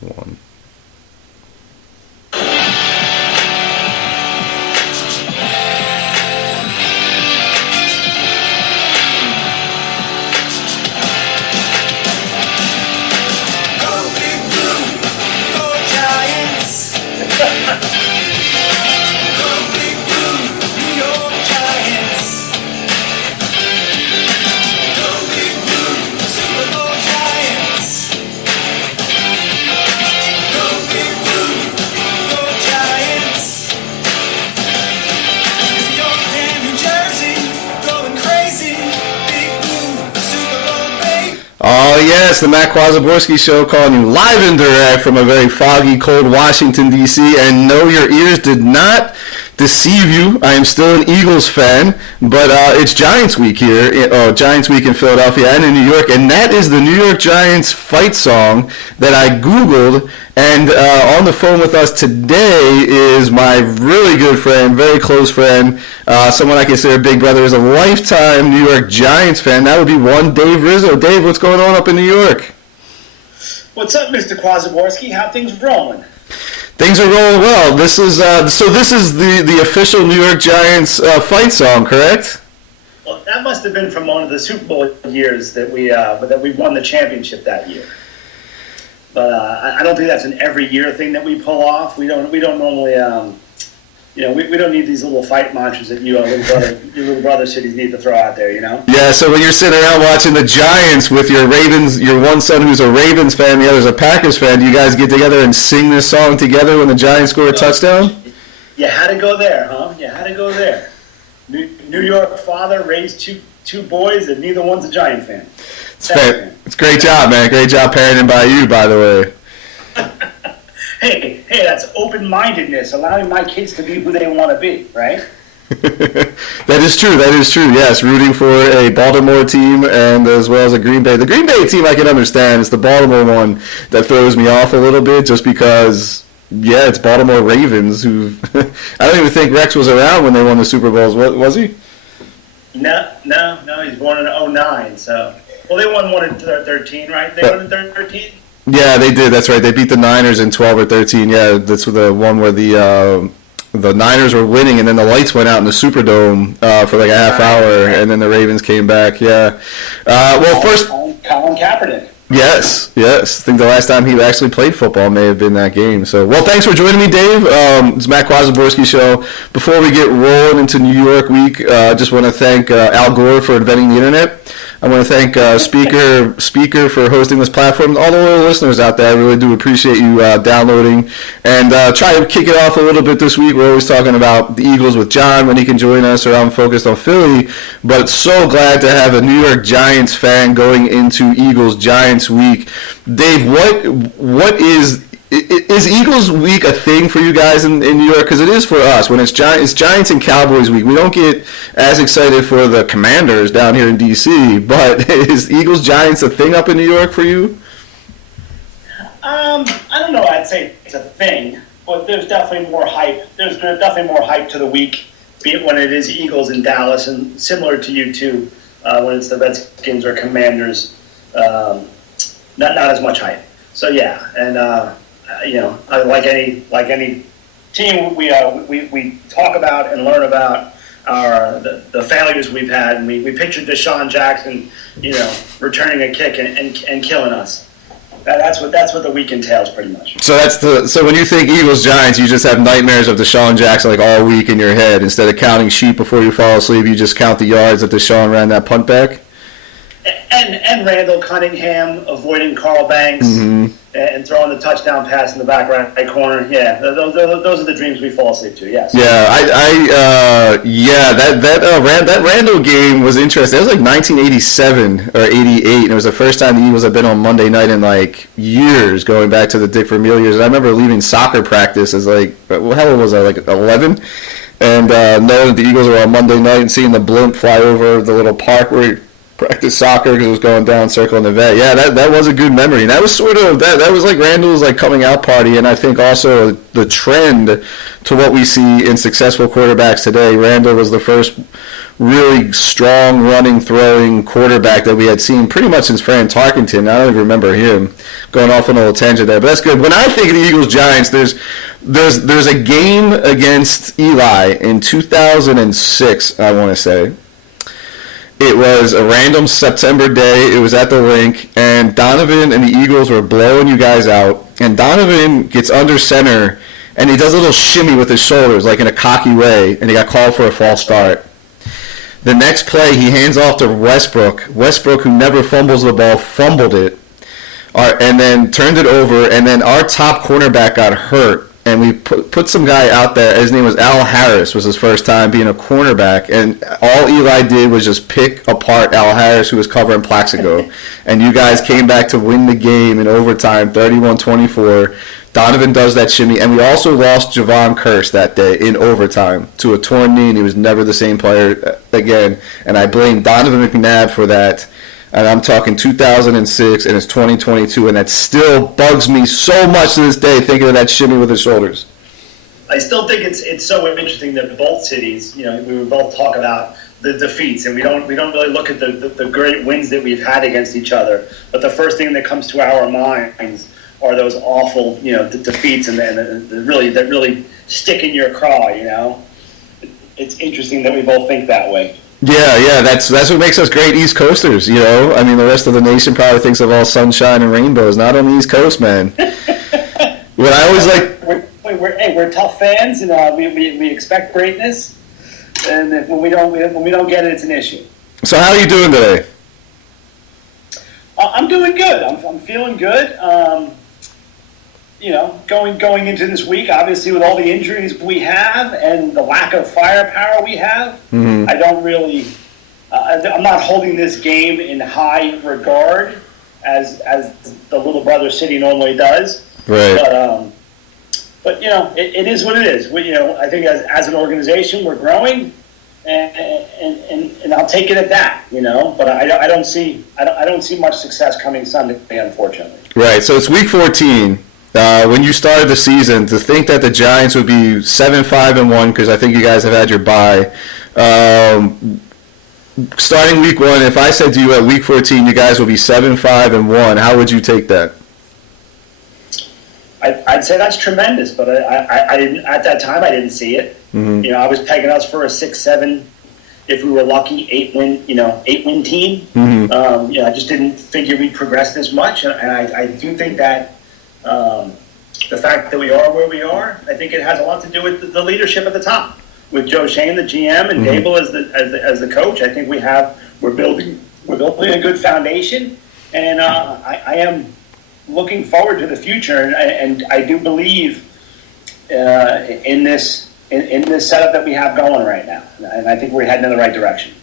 1. Oh, yes, the Matt Kwasiborski Show calling you live and direct from a very foggy, cold Washington, D.C. And no, your ears did not deceive you. I am still an Eagles fan, but it's Giants week here, Giants week in Philadelphia and in New York, and that is the New York Giants fight song that I Googled. And on the phone with us today is my really good friend, very close friend, someone I consider big brother, is a lifetime New York Giants fan. That would be one Dave Rizzo. Dave, what's going on up in New York? What's up, Mr. Kwasiborski? How things rolling? Things are rolling well. This is the official New York Giants fight song, correct? Well, that must have been from one of the Super Bowl years that we won the championship that year. But I don't think that's an every year thing that we pull off. We don't normally we don't need these little fight mantras that your little brother cities need to throw out there, you know? Yeah, so when you're sitting around watching the Giants with your Ravens, your one son who's a Ravens fan, the other's a Packers fan, do you guys get together and sing this song together when the Giants score a touchdown? You had to go there, huh? You had to go there. New York father raised two boys, and neither one's a Giant fan. It's fair. It's a great job, man. Great job parenting by you, by the way. Hey, that's open-mindedness, allowing my kids to be who they want to be, right? That is true. Yes, rooting for a Baltimore team and as well as a Green Bay. The Green Bay team I can understand. It's the Baltimore one that throws me off a little bit just because, yeah, it's Baltimore Ravens who I don't even think Rex was around when they won the Super Bowls. Was he? No, he's born in 2009, so... Well, they won one in 13, right? They won in 13? Yeah, they did. That's right. They beat the Niners in 12 or 13. Yeah, that's the one where the Niners were winning, and then the lights went out in the Superdome for like a half hour, and then the Ravens came back. Yeah. First, Colin Kaepernick. Yes. I think the last time he actually played football may have been that game. So, well, thanks for joining me, Dave. It's Matt Kwasiborski Show. Before we get rolling into New York week, I just want to thank Al Gore for inventing the internet. I want to thank Speaker for hosting this platform. All the loyal listeners out there, I really do appreciate you downloading. And try to kick it off a little bit this week. We're always talking about the Eagles with John when he can join us, or I'm focused on Philly. But so glad to have a New York Giants fan going into Eagles-Giants week. Dave, what is Eagles week a thing for you guys in New York? Because it is for us. When it's Giants and Cowboys week, we don't get as excited for the Commanders down here in D.C., but is Eagles-Giants a thing up in New York for you? I don't know. I'd say it's a thing, but there's definitely more hype. There's definitely more hype to the week, be it when it is Eagles in Dallas, and similar to you, too, when it's the Redskins or Commanders, not as much hype. So, yeah, and... like any team, we talk about and learn about the failures we've had, and we pictured Deshaun Jackson, returning a kick and killing us. That's what the week entails, pretty much. So when you think Eagles Giants, you just have nightmares of Deshaun Jackson like all week in your head. Instead of counting sheep before you fall asleep, you just count the yards that Deshaun ran that punt back. And Randall Cunningham avoiding Carl Banks and throwing the touchdown pass in the back right corner. Yeah, those are the dreams we fall asleep to. Yes. Yeah, that Randall game was interesting. It was like 1987 or 88, and it was the first time the Eagles had been on Monday night in like years, going back to the Dick Vermeil years. And I remember leaving soccer practice as like, well, how old was I? Like 11. And knowing that the Eagles were on Monday night and seeing the blimp fly over the little park where practice soccer because it was going down, circling the vet. Yeah, that was a good memory. And that was sort of, that was like Randall's like coming out party, and I think also the trend to what we see in successful quarterbacks today. Randall was the first really strong running, throwing quarterback that we had seen pretty much since Fran Tarkenton. I don't even remember him going off on a little tangent there, but that's good. When I think of the Eagles-Giants, there's a game against Eli in 2006, I want to say. It was a random September day. It was at the rink, and Donovan and the Eagles were blowing you guys out. And Donovan gets under center, and he does a little shimmy with his shoulders, like in a cocky way, and he got called for a false start. The next play, he hands off to Westbrook. Westbrook, who never fumbles the ball, fumbled it, and then turned it over, and then our top cornerback got hurt. And we put some guy out there. His name was Al Harris. Was his first time being a cornerback, and all Eli did was just pick apart Al Harris, who was covering Plaxico. And you guys came back to win the game in overtime, 31-24. Donovan does that shimmy, and we also lost Javon Curse that day in overtime to a torn knee, and he was never the same player again. And I blame Donovan McNabb for that. And I'm talking 2006, and it's 2022, and that still bugs me so much to this day, thinking of that shimmy with his shoulders. I still think it's so interesting that both cities, we would both talk about the defeats, and we don't really look at the great wins that we've had against each other. But the first thing that comes to our minds are those awful, the defeats and that really stick in your craw. It's interesting that we both think that way. Yeah, that's what makes us great East Coasters, I mean, the rest of the nation probably thinks of all sunshine and rainbows, not on the East Coast, man. What I always like... We're tough fans, and we expect greatness, and when we don't get it, it's an issue. So how are you doing today? I'm doing good. I'm feeling good. Going into this week, obviously with all the injuries we have and the lack of firepower we have, I don't really. I'm not holding this game in high regard as the little brother city normally does. Right. But it is what it is. I think as an organization we're growing, and I'll take it at that. But I don't see much success coming Sunday, unfortunately. Right. So it's week 14. When you started the season, to think that the Giants would be 7-5-1, because I think you guys have had your bye. Starting week 1, if I said to you at week 14, you guys will be 7-5-1, how would you take that? I'd say that's tremendous, but I didn't at that time. I didn't see it. Mm-hmm. I was pegging us for a 6-7, if we were lucky, 8-win team. Mm-hmm. I just didn't figure we'd progress this much, and I do think that. The fact that we are where we are, I think it has a lot to do with the leadership at the top. With Joe Shane, the GM, and Dable as the coach, I think we're building a good foundation, and I am looking forward to the future, and I do believe in this setup that we have going right now, and I think we're heading in the right direction.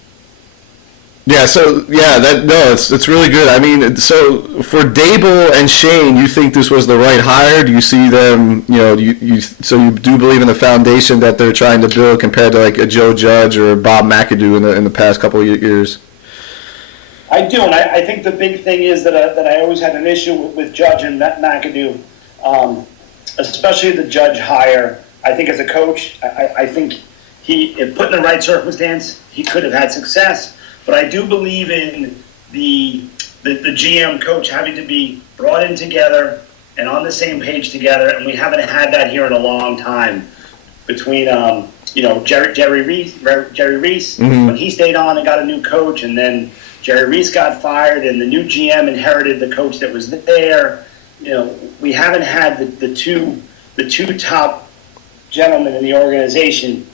Yeah, it's really good. I mean, so for Dable and Shane, you think this was the right hire? Do you see them, so you do believe in the foundation that they're trying to build compared to like a Joe Judge or Bob McAdoo in the past couple of years? I do, and I think the big thing is that I always had an issue with Judge and McAdoo, especially the Judge hire. I think as a coach, I think if put in the right circumstance, he could have had success. But I do believe in the GM coach having to be brought in together and on the same page together, and we haven't had that here in a long time between Jerry Reese when he stayed on and got a new coach, and then Jerry Reese got fired, and the new GM inherited the coach that was there. We haven't had the two top gentlemen in the organization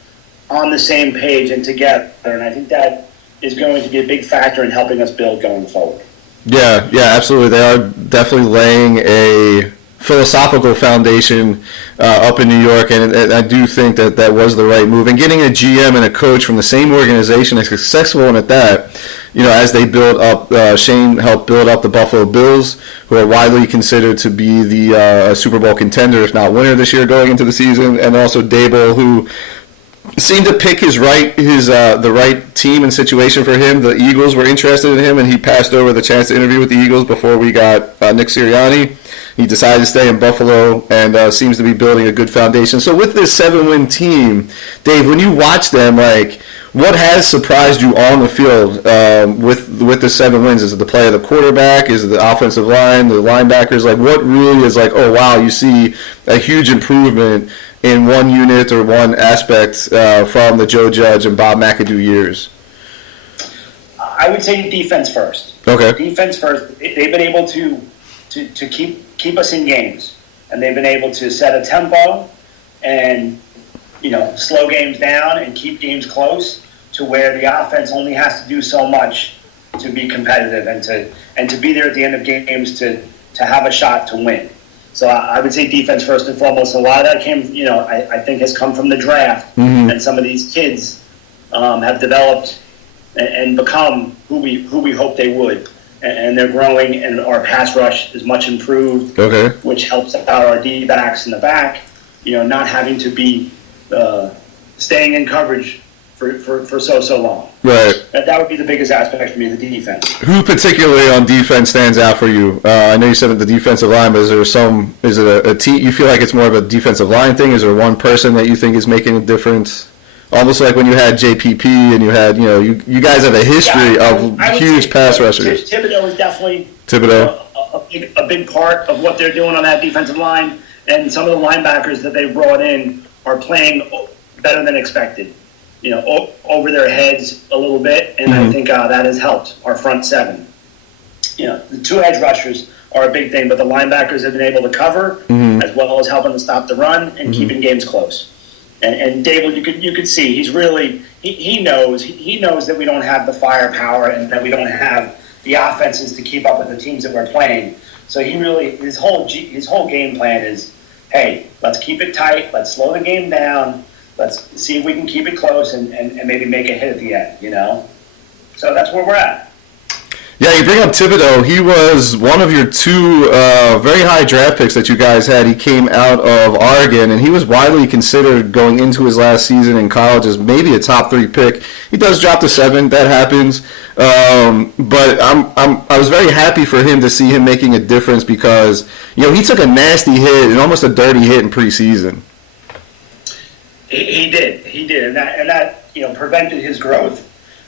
on the same page and together, and I think that is going to be a big factor in helping us build going forward. Yeah, absolutely. They are definitely laying a philosophical foundation up in New York, and I do think that was the right move. And getting a GM and a coach from the same organization, a successful one at that, as they build up, Shane helped build up the Buffalo Bills, who are widely considered to be the Super Bowl contender, if not winner this year going into the season, and also Dable, who seemed to pick the right team and situation for him. The Eagles were interested in him, and he passed over the chance to interview with the Eagles before we got Nick Sirianni. He decided to stay in Buffalo and seems to be building a good foundation. So with this 7-win team, Dave, when you watch them, what has surprised you on the field with the 7 wins? Is it the play of the quarterback? Is it the offensive line, the linebackers? Like, what really is like, oh, wow, you see a huge improvement in one unit or one aspect from the Joe Judge and Bob McAdoo years? I would say defense first. Okay. Defense first. They've been able to keep us in games, and they've been able to set a tempo and slow games down and keep games close to where the offense only has to do so much to be competitive and to be there at the end of games to have a shot to win. So I would say defense first and foremost. A lot of that came, I think, has come from the draft, and some of these kids have developed and become who we hope they would, and they're growing. And our pass rush is much improved, which helps out our D-backs in the back. Not having to be staying in coverage for so long. Right. That would be the biggest aspect for me, the defense. Who particularly on defense stands out for you? I know you said the defensive line, but is it a team? You feel like it's more of a defensive line thing? Is there one person that you think is making a difference? Almost like when you had JPP and you had, you guys have a history of huge pass rushers. Thibodeau is definitely a big part of what they're doing on that defensive line, and some of the linebackers that they brought in are playing better than expected. Over their heads a little bit, and I think that has helped our front 7. The 2 edge rushers are a big thing, but the linebackers have been able to cover as well as helping to stop the run and keeping games close. And Dable, you could see he's really he knows that we don't have the firepower and that we don't have the offenses to keep up with the teams that we're playing. So he really his whole game plan is, hey, let's keep it tight, let's slow the game down, let's see if we can keep it close and maybe make a hit at the end. So that's where we're at. Yeah, you bring up Thibodeau. He was one of your 2 very high draft picks that you guys had. He came out of Oregon, and he was widely considered going into his last season in college as maybe a top 3 pick. He does drop to 7. That happens. But I was very happy for him to see him making a difference because he took a nasty hit and almost a dirty hit in preseason. He did, and that prevented his growth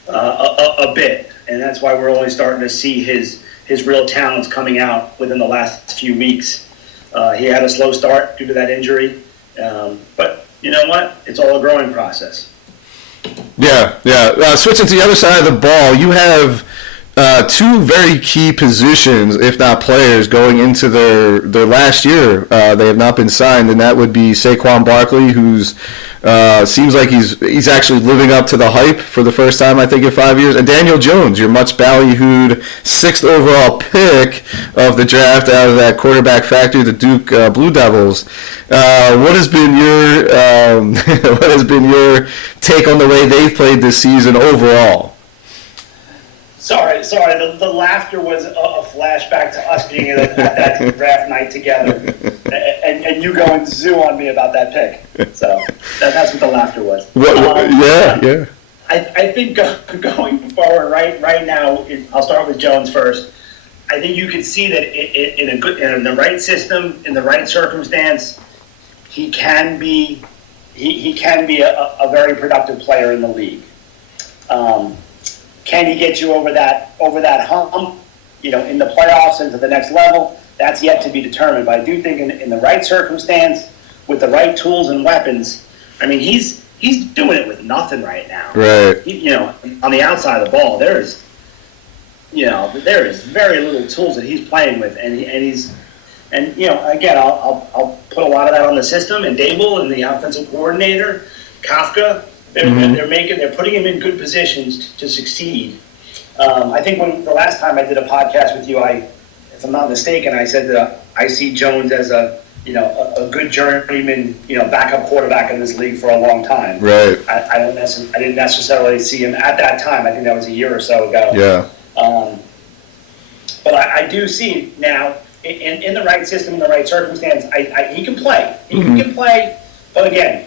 a bit. And that's why we're only starting to see his real talents coming out within the last few weeks. He had a slow start due to that injury, but you know what? It's all a growing process. Yeah. Switching to the other side of the ball, you have 2 very key positions, if not players, going into their last year. They have not been signed, and that would be Saquon Barkley, who's seems like he's actually living up to the hype for the first time, I think, in 5 years. And Daniel Jones, your much ballyhooed 6th overall pick of the draft out of that quarterback factory, the Duke Blue Devils. What has been your take on the way they've played this season overall? Sorry. The laughter was a flashback to us being at that draft night together, and you going zoo on me about that pick. So that's what the laughter was. Yeah. I think going forward, right now, I'll start with Jones first. I think you can see that in the right system, in the right circumstance, he can be a very productive player in the league. Can he get you over that hump, in the playoffs and to the next level? That's yet to be determined. But I do think in the right circumstance, with the right tools and weapons, I mean, he's doing it with nothing right now. Right. On the outside of the ball, there is very little tools that he's playing with, and again, I'll put a lot of that on the system and Dable and the offensive coordinator, Kafka. They're putting him in good positions to succeed. I think when the last time I did a podcast with you, if I'm not mistaken, I said that I see Jones as a good journeyman, backup quarterback in this league for a long time. Right. I didn't necessarily see him at that time. I think that was a year or so ago. Yeah. But I do see now in the right system, in the right circumstance, he can play. He can play, but again,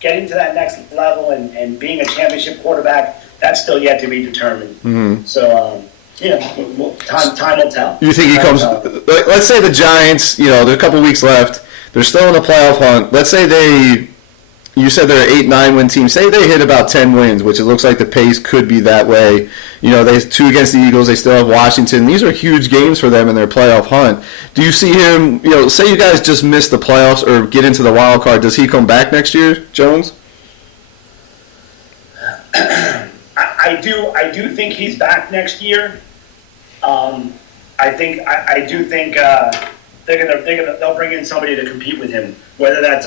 getting to that next level and being a championship quarterback, that's still yet to be determined. So, time will tell. You think he comes? Let's say the Giants. There's a couple weeks left. They're still in the playoff hunt. Let's say they you said they're an 8-9 win team. Say they hit about 10 wins, which it looks like the pace could be that way. They 2 against the Eagles. They still have Washington. These are huge games for them in their playoff hunt. Do you see him? Say you guys just miss the playoffs or get into the wild card. Does he come back next year, Jones? I do think he's back next year. I do think they'll bring in somebody to compete with him. Whether that's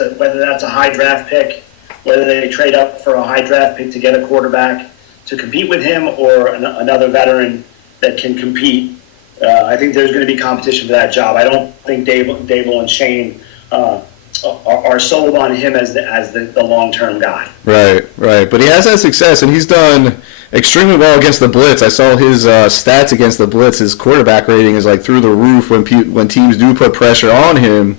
a high draft pick, whether they trade up for a high draft pick to get a quarterback to compete with him, or another veteran that can compete. I think there's going to be competition for that job. I don't think Dable and Shane are sold on him as the long-term guy. Right. But he has had success, and he's done extremely well against the blitz. I saw his stats against the blitz. His quarterback rating is like through the roof when teams do put pressure on him,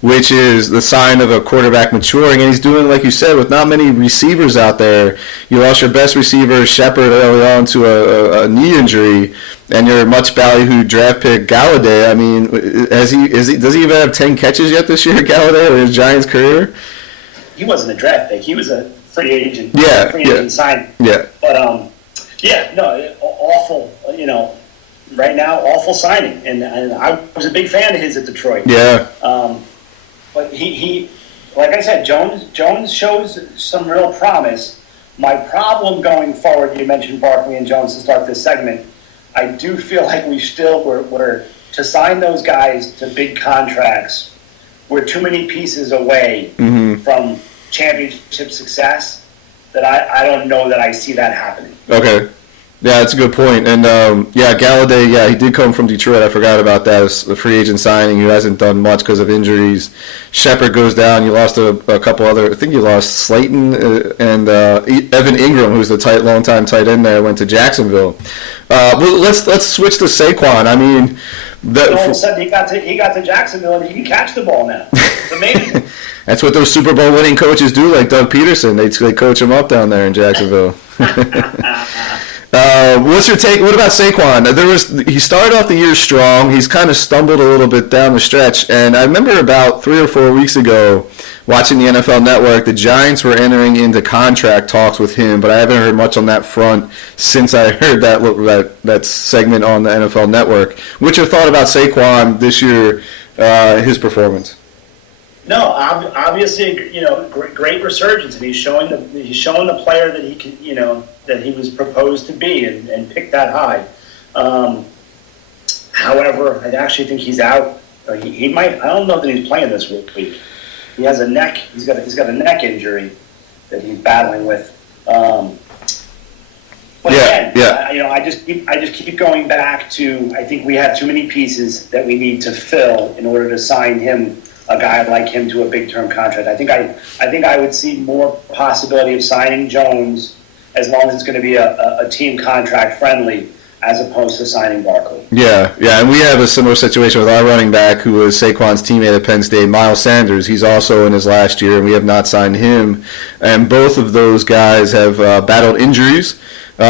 which is the sign of a quarterback maturing. And he's doing, like you said, with not many receivers out there. You lost your best receiver, Shepard, early on to a knee injury, and your much ballyhooed draft pick, Galladay. I mean, does he even have 10 catches yet this year, Galladay, in his Giants career? He wasn't a draft pick. He was a free agent. Free agent sign. Yeah. But awful. Right now, awful signing, and I was a big fan of his at Detroit. Yeah. But he, like I said, Jones shows some real promise. My problem going forward, you mentioned Barkley and Jones to start this segment. I do feel like we still were to sign those guys to big contracts. We're too many pieces away from championship success that I don't know that I see that happening. Okay. Yeah, that's a good point. And, Galladay, he did come from Detroit. I forgot about that. It's a free agent signing who hasn't done much because of injuries. Shepard goes down. You lost a couple other – I think you lost Slayton and Evan Ingram, who's the longtime tight end there, went to Jacksonville. Well, let's switch to Saquon. I mean – all of a sudden, he got to Jacksonville, and he can catch the ball now. It's amazing. That's what those Super Bowl winning coaches do, like Doug Peterson. They coach him up down there in Jacksonville. What's your take? What about Saquon? He started off the year strong. He's kind of stumbled a little bit down the stretch. And I remember about 3 or 4 weeks ago, watching the NFL Network, the Giants were entering into contract talks with him, but I haven't heard much on that front since I heard that segment on the NFL Network. What's your thought about Saquon this year, his performance? No, obviously, great resurgence, and he's showing the player that he can, that he was proposed to be, and picked that high. However, I actually think he's out. He might. I don't know that he's playing this week. He has a neck. He's got a neck injury that he's battling with. I just keep going back to. I think we have too many pieces that we need to fill in order to sign him. A guy like him to a big-term contract. I think I would see more possibility of signing Jones as long as it's going to be a team contract friendly, as opposed to signing Barkley. Yeah, and we have a similar situation with our running back, who was Saquon's teammate at Penn State, Miles Sanders. He's also in his last year, and we have not signed him. And both of those guys have battled injuries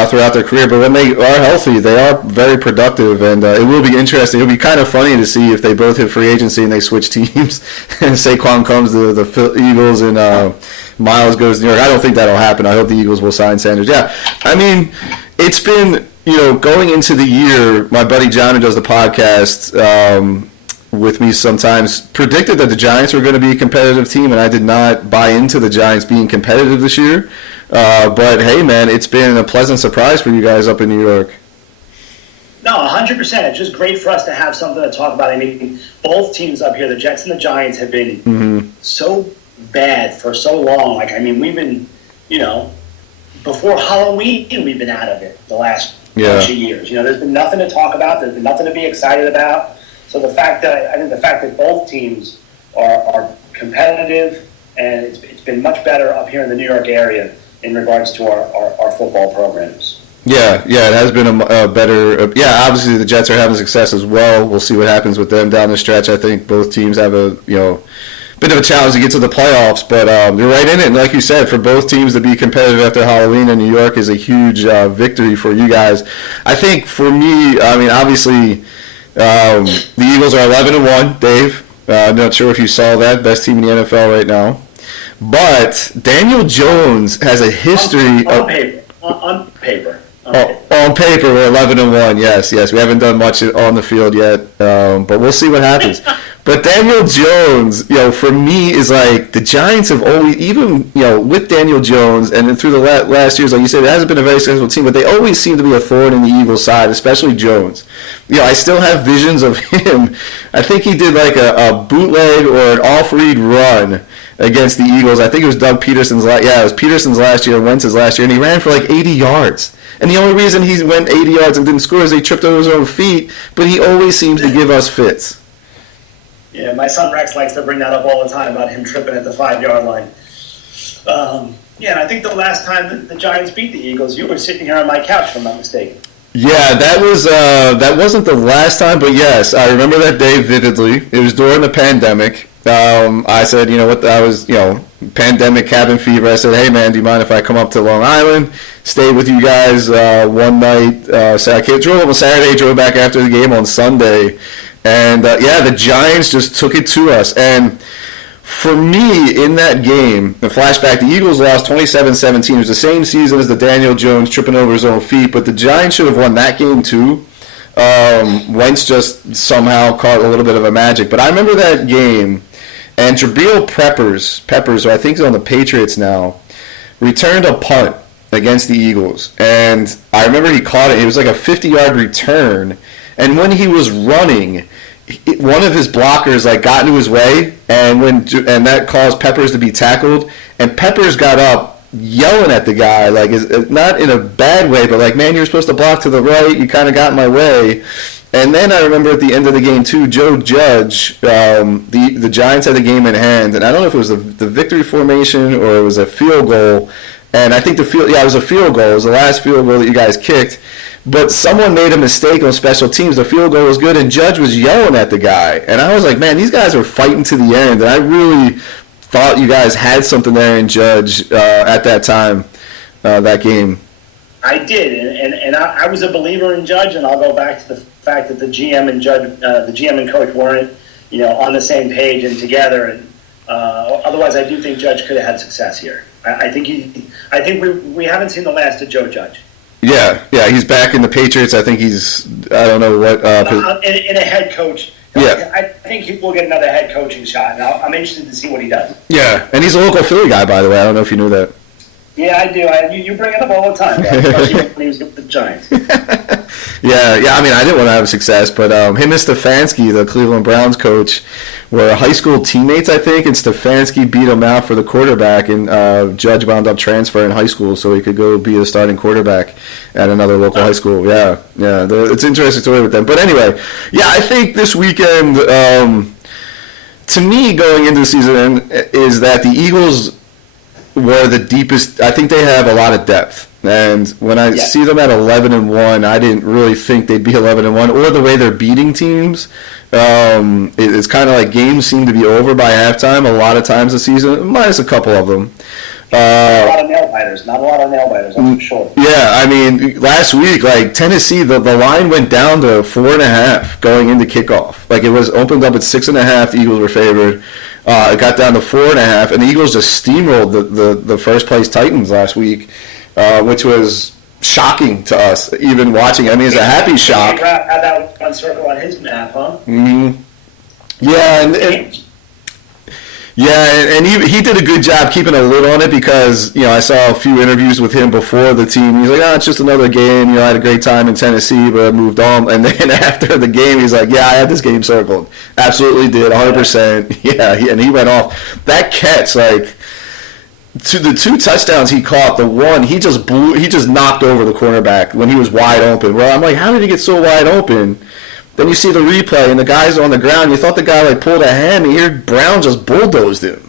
throughout their career, but when they are healthy, they are very productive, and it will be interesting. It'll be kind of funny to see if they both hit free agency and they switch teams, and Saquon comes to the Eagles and Miles goes to New York. I don't think that'll happen. I hope the Eagles will sign Sanders. Yeah, I mean, it's been, going into the year, my buddy John, who does the podcast with me sometimes, predicted that the Giants were going to be a competitive team, and I did not buy into the Giants being competitive this year. But, hey, man, it's been a pleasant surprise for you guys up in New York. No, 100%. It's just great for us to have something to talk about. I mean, both teams up here, the Jets and the Giants, have been so bad for so long. We've been, before Halloween, we've been out of it the last bunch of years. There's been nothing to talk about. There's been nothing to be excited about. So the fact that both teams are competitive, and it's been much better up here in the New York area in regards to our football programs. Yeah, it has been a better. Obviously the Jets are having success as well. We'll see what happens with them down the stretch. I think both teams have a bit of a challenge to get to the playoffs, but you're right in it. And like you said, for both teams to be competitive after Halloween in New York is a huge victory for you guys. I think for me, obviously the Eagles are 11-1. Dave, I'm not sure if you saw that, best team in the NFL right now. But Daniel Jones has a history on paper. On paper. On paper, we're 11-1. Yes. We haven't done much on the field yet, but we'll see what happens. But Daniel Jones, for me, is like the Giants have always, even with Daniel Jones, and then through the last years, like you said, it hasn't been a very successful team, but they always seem to be a thorn in the Eagles' side, especially Jones. I still have visions of him. I think he did like a bootleg or an off-read run against the Eagles. I think it was Doug Peterson's it was Peterson's last year, Wentz's last year, and he ran for like 80 yards. And the only reason he went 80 yards and didn't score is he tripped over his own feet, but he always seems to give us fits. Yeah, my son Rex likes to bring that up all the time about him tripping at the 5-yard line. And I think the last time the Giants beat the Eagles, you were sitting here on my couch, if I'm not mistaken. Yeah, that wasn't the last time, but yes, I remember that day vividly. It was during the pandemic. I said, I was, pandemic cabin fever. I said, hey man, do you mind if I come up to Long Island, stay with you guys one night? So I drove on Saturday, drove back after the game on Sunday. And, the Giants just took it to us. And for me, in that game, the flashback, the Eagles lost 27-17. It was the same season as the Daniel Jones tripping over his own feet, but the Giants should have won that game too. Wentz just somehow caught a little bit of a magic. But I remember that game, and Jabril Peppers, who I think is on the Patriots now, returned a punt against the Eagles. And I remember he caught it. It was like a 50-yard return. And when he was running, one of his blockers got into his way, and that caused Peppers to be tackled. And Peppers got up yelling at the guy, not in a bad way, but man, you're supposed to block to the right. You kind of got in my way. And then I remember at the end of the game too, Joe Judge, the Giants had the game in hand, and I don't know if it was the victory formation or it was a field goal. And I think it was a field goal. It was the last field goal that you guys kicked. But someone made a mistake on special teams. The field goal was good, and Judge was yelling at the guy. And I was like, man, these guys are fighting to the end. And I really thought you guys had something there in Judge at that time, that game. I did, and I was a believer in Judge, and I'll go back to the fact that the GM and coach weren't, on the same page and together. And otherwise, I do think Judge could have had success here. I think we haven't seen the last of Joe Judge. Yeah, he's back in the Patriots. I think he's, I don't know what. In a head coach. Yeah. I think he will get another head coaching shot, and I'm interested to see what he does. Yeah, and he's a local Philly guy, by the way. I don't know if you knew that. Yeah, I do. You bring it up all the time, especially when he was with the Giants. Yeah. I mean, I didn't want to have success, but him and Stefanski, the Cleveland Browns coach, were high school teammates, I think, and Stefanski beat him out for the quarterback, and Judge wound up transferring high school so he could go be a starting quarterback at another local high school. Yeah. It's an interesting story with them. But anyway, I think this weekend, to me, going into the season, is that the Eagles were the deepest. I think they have a lot of depth. And when I see them at 11-1, I didn't really think they'd be 11-1, or the way they're beating teams. It's kind of like games seem to be over by halftime a lot of times this season, minus a couple of them. Not a lot of nail biters, that's for sure. Yeah, I mean, last week, Tennessee, the line went down to 4.5 going into kickoff. It was opened up at 6.5. The Eagles were favored. It got down to 4.5, and the Eagles just steamrolled the first place Titans last week, which was shocking to us, even watching. I mean, it's a happy shock. He had that one circle on his map, huh? Mm-hmm. And he did a good job keeping a lid on it, because I saw a few interviews with him before the team. He's like, it's just another game. I had a great time in Tennessee, but I moved on. And then after the game, he's like, I had this game circled. Absolutely did, 100%. Yeah, and he went off. That catch, to the 2 touchdowns he caught, the one he just knocked over the cornerback when he was wide open. Well, I'm like, how did he get so wide open? Then you see the replay, and the guy's on the ground. You thought the guy pulled a hammy. Here, Brown just bulldozed him.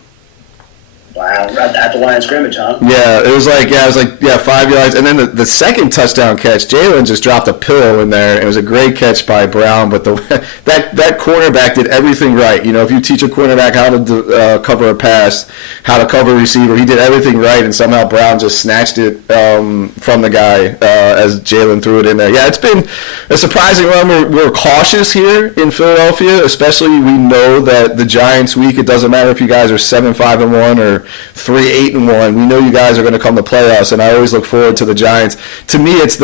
Wow, at the line of scrimmage, huh? Yeah, it was 5 yards. And then the second touchdown catch, Jalen just dropped a pillow in there. It was a great catch by Brown, but that cornerback did everything right. If you teach a cornerback how to cover a pass, how to cover a receiver, he did everything right, and somehow Brown just snatched it from the guy as Jalen threw it in there. Yeah, it's been a surprising run. We're cautious here in Philadelphia, especially we know that the Giants week, it doesn't matter if you guys are 7-5-1 or are 3-8-1. We know you guys are going to come to playoffs, and I always look forward to the Giants. To me, it's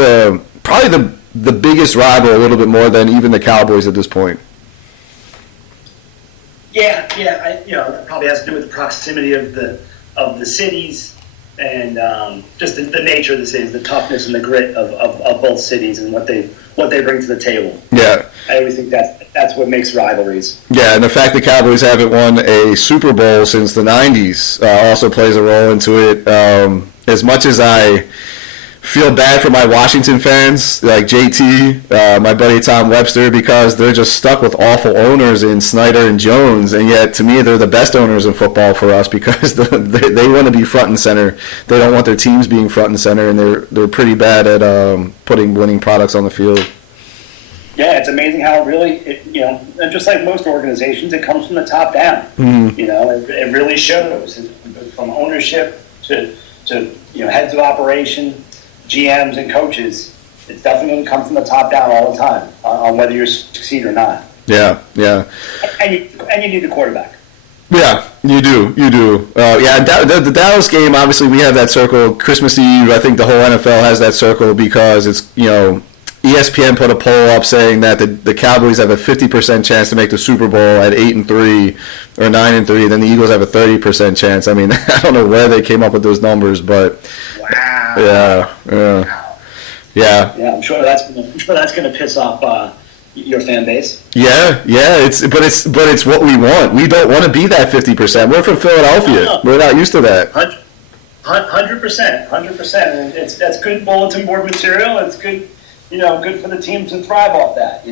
probably the biggest rival, a little bit more than even the Cowboys at this point. Yeah. That probably has to do with the proximity of the cities and just the nature of the cities, the toughness and the grit of both cities and what they bring to the table. Yeah. I always think that's what makes rivalries. Yeah, and the fact that Cowboys haven't won a Super Bowl since the 90s also plays a role into it. As much as I feel bad for my Washington fans, like JT, my buddy Tom Webster, because they're just stuck with awful owners in Snyder and Jones, and yet to me they're the best owners in football for us because they want to be front and center. They don't want their teams being front and center, and they're pretty bad at putting winning products on the field. Yeah, it's amazing how and just like most organizations, it comes from the top down. It really shows from ownership to heads of operation, GMs and coaches. It's definitely going to come from the top down all the time on whether you succeed or not. Yeah. And you need the quarterback. Yeah, you do. The Dallas game, obviously, we have that circle. Christmas Eve, I think the whole NFL has that circle because it's, ESPN put a poll up saying that the Cowboys have a 50% chance to make the Super Bowl at 8-3 or 9-3. Then the Eagles have a 30% chance. I mean, I don't know where they came up with those numbers, but wow. Yeah. I'm sure that's going to piss off your fan base. Yeah. It's what we want. We don't want to be that 50%. We're from Philadelphia. No. We're not used to that. 100%. And that's good bulletin board material. It's good. Good for the team to thrive off that,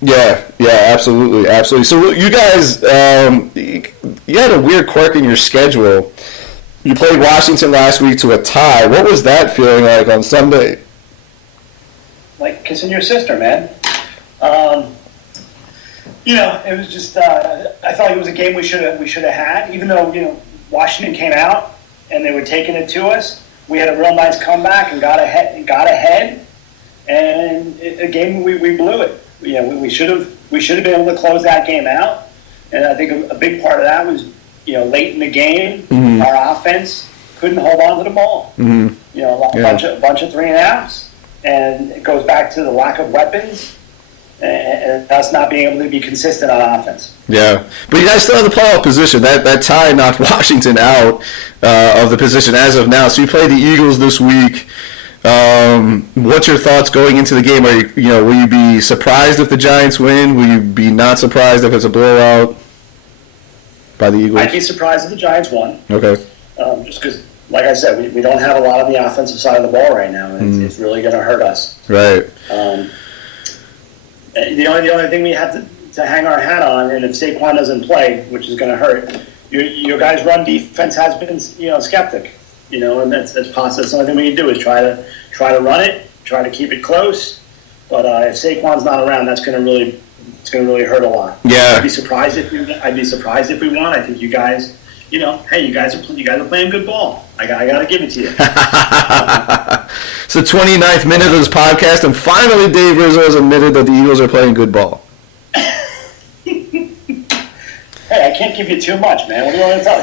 Yeah, absolutely. So you guys, you had a weird quirk in your schedule. You played Washington last week to a tie. What was that feeling like on Sunday? Like kissing your sister, man. It was just, I thought it was a game we should have had, even though, Washington came out and they were taking it to us. We had a real nice comeback and got ahead. And a game we blew it. We should have been able to close that game out. And I think a big part of that was late in the game, our offense couldn't hold on to the ball. A bunch of 3-and-outs, and it goes back to the lack of weapons and us not being able to be consistent on offense. Yeah, but you guys still have the playoff position. That tie knocked Washington out of the position as of now. So you play the Eagles this week. What's your thoughts going into the game? Will you be surprised if the Giants win? Will you be not surprised if it's a blowout by the Eagles? I'd be surprised if the Giants won. Okay. Just because, like I said, we don't have a lot on the offensive side of the ball right now, and it's really going to hurt us. Right. The only thing we have to hang our hat on, and if Saquon doesn't play, which is going to hurt, your guys' run defense has been skeptic. And that's possible. That's the only thing we can do is try to run it, try to keep it close. But if Saquon's not around, it's going to really hurt a lot. Yeah. I'd be surprised if we won. I think you guys, you guys are playing good ball. I got to give it to you. It's the 29th minute of this podcast, and finally Dave Rizzo has admitted that the Eagles are playing good ball. Hey, I can't give you too much, man. What do you want to tell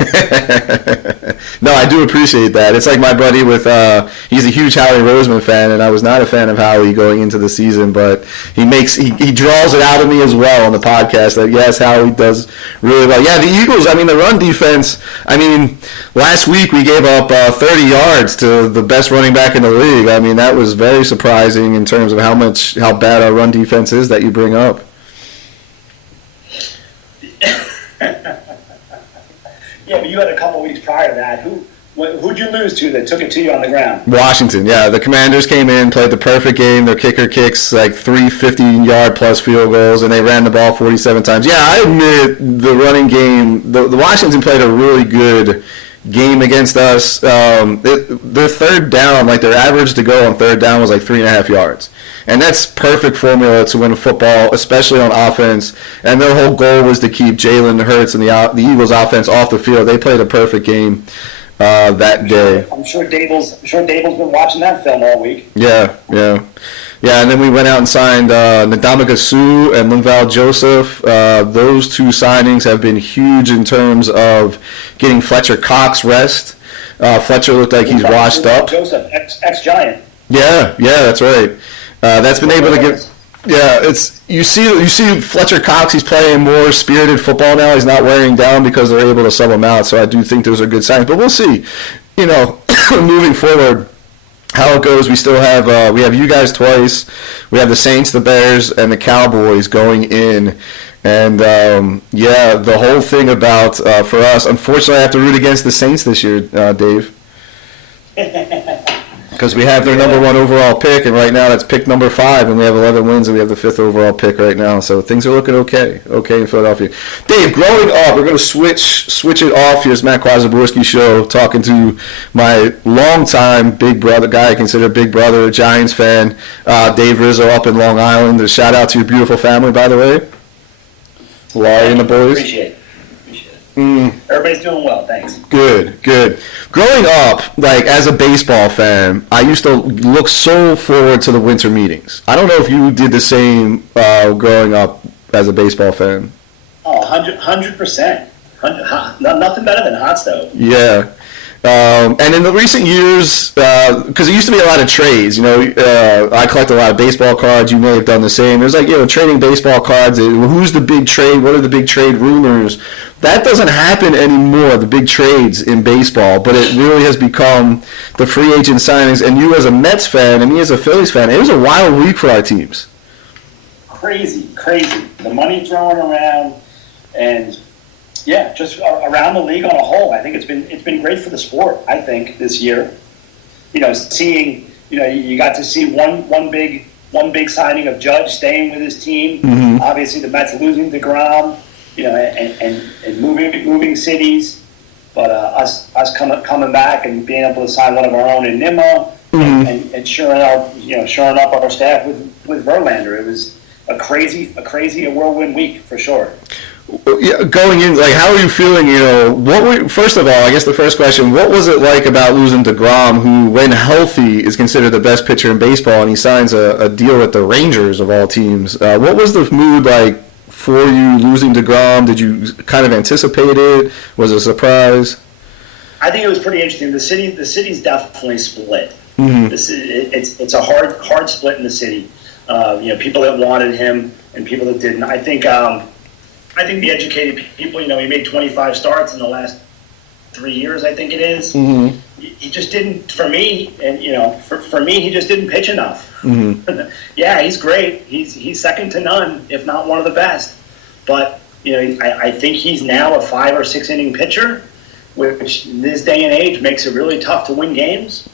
me? No, I do appreciate that. It's like my buddy with, he's a huge Howie Roseman fan, and I was not a fan of Howie going into the season, but he draws it out of me as well on the podcast that, yes, Howie does really well. Yeah, the Eagles, the run defense, last week we gave up 30 yards to the best running back in the league. That was very surprising in terms of how bad our run defense is that you bring up. Yeah, but you had a couple weeks prior to that. Who'd you lose to that took it to you on the ground? Washington, yeah. The Commanders came in, played the perfect game. Their kicker kicks like 3 50-yard-plus field goals, and they ran the ball 47 times. Yeah, I admit the running game, the Washington played a really good game against us. Their third down, their average to go on third down was 3.5 yards. And that's perfect formula to win football, especially on offense. And their whole goal was to keep Jalen Hurts and the Eagles' offense off the field. They played a perfect game that day. I'm sure Dable's been watching that film all week. Yeah. Yeah, and then we went out and signed Ndamukong Suh and Linval Joseph. Those two signings have been huge in terms of getting Fletcher Cox rest. Fletcher looked like he's washed up. Joseph, ex-Giant. Yeah, that's right. That's been able to get. Yeah, it's you see Fletcher Cox. He's playing more spirited football now. He's not wearing down because they're able to sub him out. So I do think those are good signs. But we'll see. Moving forward, how it goes. We still have we have you guys twice. We have the Saints, the Bears, and the Cowboys going in. And the whole thing about for us. Unfortunately, I have to root against the Saints this year, Dave. Because we have their number 1 overall pick, and right now that's pick number 5, and we have 11 wins, and we have the 5th overall pick right now. So things are looking okay in Philadelphia. Dave, growing up, we're going to switch it off. Here's Matt Kwasiborski show, talking to my longtime big brother, guy I consider big brother, a Giants fan, Dave Rizzo up in Long Island. A shout out to your beautiful family, by the way. Laurie and the boys. Appreciate it. Everybody's doing well, thanks. Good. Growing up, like as a baseball fan, I used to look so forward to the winter meetings. I don't know if you did the same growing up as a baseball fan. Oh, 100%. Nothing better than hot stove. Yeah. And in the recent years, because there used to be a lot of trades, I collect a lot of baseball cards. You may have done the same. There's trading baseball cards. Who's the big trade? What are the big trade rumors? That doesn't happen anymore, the big trades in baseball, but it really has become the free agent signings. And you as a Mets fan and me as a Phillies fan, it was a wild week for our teams. Crazy. The money thrown around, and yeah, just around the league on a whole. I think it's been great for the sport. I think this year, seeing you got to see one big signing of Judge staying with his team. Mm-hmm. Obviously, the Mets losing DeGrom, and moving cities, but us coming back and being able to sign one of our own in Nimmo, mm-hmm. and shoring up our staff with Verlander. It was a crazy whirlwind week for sure. Yeah, going in, how are you feeling? First of all, I guess the first question: what was it like about losing DeGrom, who, when healthy, is considered the best pitcher in baseball, and he signs a deal with the Rangers of all teams? What was the mood like for you losing DeGrom? Did you kind of anticipate it? Was it a surprise? I think it was pretty interesting. The city's definitely split. Mm-hmm. It's a hard split in the city. People that wanted him and people that didn't. I think the educated people, he made 25 starts in the last 3 years, I think it is. Mm-hmm. He just didn't, for me, and, for me, he just didn't pitch enough. Mm-hmm. Yeah, he's great. He's second to none, if not one of the best. But, I think he's now a 5 or 6 inning pitcher, which in this day and age makes it really tough to win games.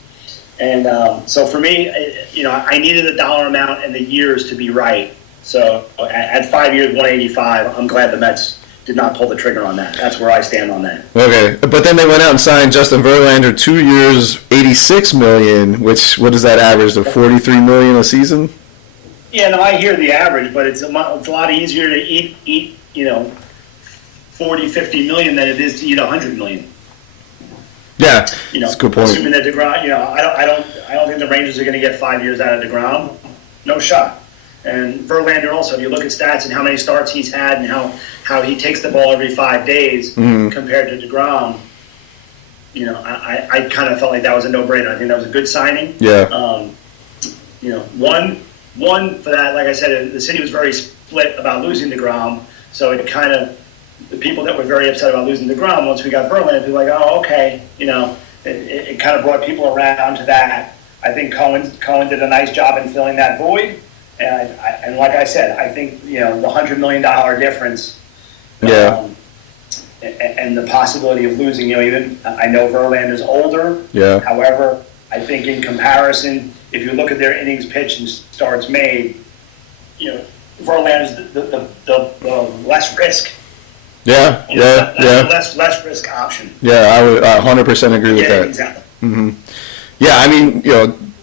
And so for me, I needed the dollar amount and the years to be right. So at 5 years, 185, I'm glad the Mets did not pull the trigger on that. That's where I stand on that. Okay, but then they went out and signed Justin Verlander, 2 years, $86 million. What does that average to $43 million a season? Yeah, no, I hear the average, but it's a lot easier to eat 40, 50 million than it is to eat 100 million. Yeah, that's a good point. Assuming that DeGrom, I don't think the Rangers are going to get 5 years out of DeGrom. No shot. And Verlander also, if you look at stats and how many starts he's had and how he takes the ball every 5 days mm-hmm. compared to DeGrom, I kind of felt like that was a no-brainer. I think that was a good signing. Yeah. One for that, like I said, the city was very split about losing DeGrom, so it kind of, the people that were very upset about losing DeGrom, once we got Verlander, they were like, oh, okay, it kind of brought people around to that. I think Cohen did a nice job in filling that void. And like I said, I think the $100 million difference, and the possibility of losing. Even I know Verlander's older. Yeah. However, I think in comparison, if you look at their innings pitched and starts made, Verlander's the less risk. Yeah. Less risk option. Yeah, I would 100% agree with that. Exactly. Mm-hmm. Yeah, I mean,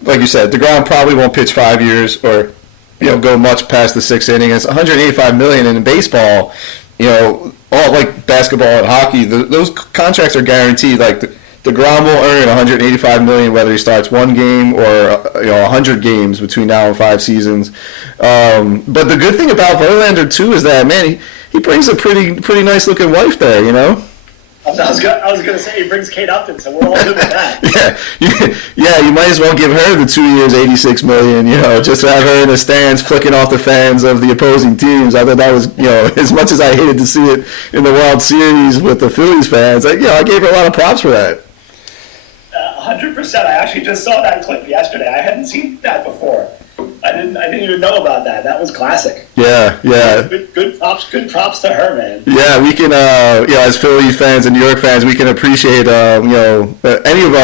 like you said, DeGrom probably won't pitch 5 years or. Go much past the 6th inning. It's $185 million in baseball. All like basketball and hockey, those contracts are guaranteed. Like the DeGrom will earn $185 million whether he starts one game or 100 games between now and 5 seasons. But the good thing about Verlander too is that, man, he brings a pretty nice looking wife there, you know. I was gonna say he brings Kate Upton, so we're all good with that. Yeah, you might as well give her the 2 years, $86 million, just to have her in the stands flicking off the fans of the opposing teams. I thought that was, as much as I hated to see it in the World Series with the Phillies fans, I gave her a lot of props for that. 100%. I actually just saw that clip yesterday. I hadn't seen that before. I didn't even know about that. That was classic. Yeah. Good props to her, man. Yeah, we can, as Phillies fans and New York fans, we can appreciate, any of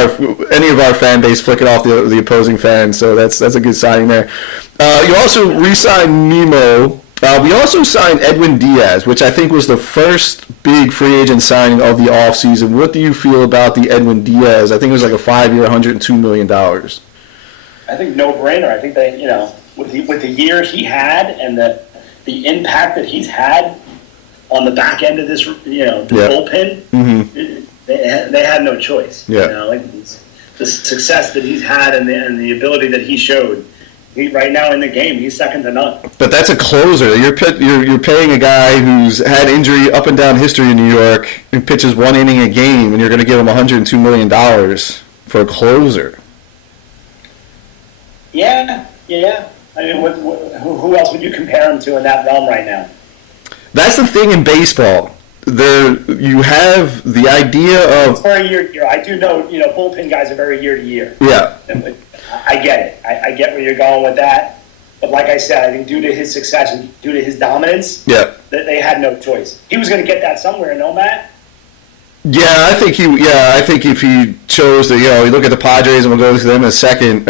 our fan base flicking off the opposing fans. So that's a good signing there. You also re-signed Nemo. We also signed Edwin Diaz, which I think was the first big free agent signing of the offseason. What do you feel about the Edwin Diaz? I think it was like a 5-year, $102 million. I think no-brainer. I think that, with the year he had and the impact that he's had on the back end of this, bullpen, mm-hmm. they had no choice. Yeah. The success that he's had and the ability that he showed. Right now in the game, he's second to none. But that's a closer. You're paying a guy who's had injury up and down history in New York and pitches 1 inning a game, and you're going to give him $102 million for a closer. Yeah. I mean, who else would you compare him to in that realm right now? That's the thing in baseball. You have the idea of... It's very year to year. I do know, bullpen guys are very year to year. Yeah. I get it. I get where you're going with that. But like I said, I think due to his success and due to his dominance, that they had no choice. He was going to get that somewhere, no, Matt? Yeah, I think if he chose to, you look at the Padres, and we'll go to them in a second,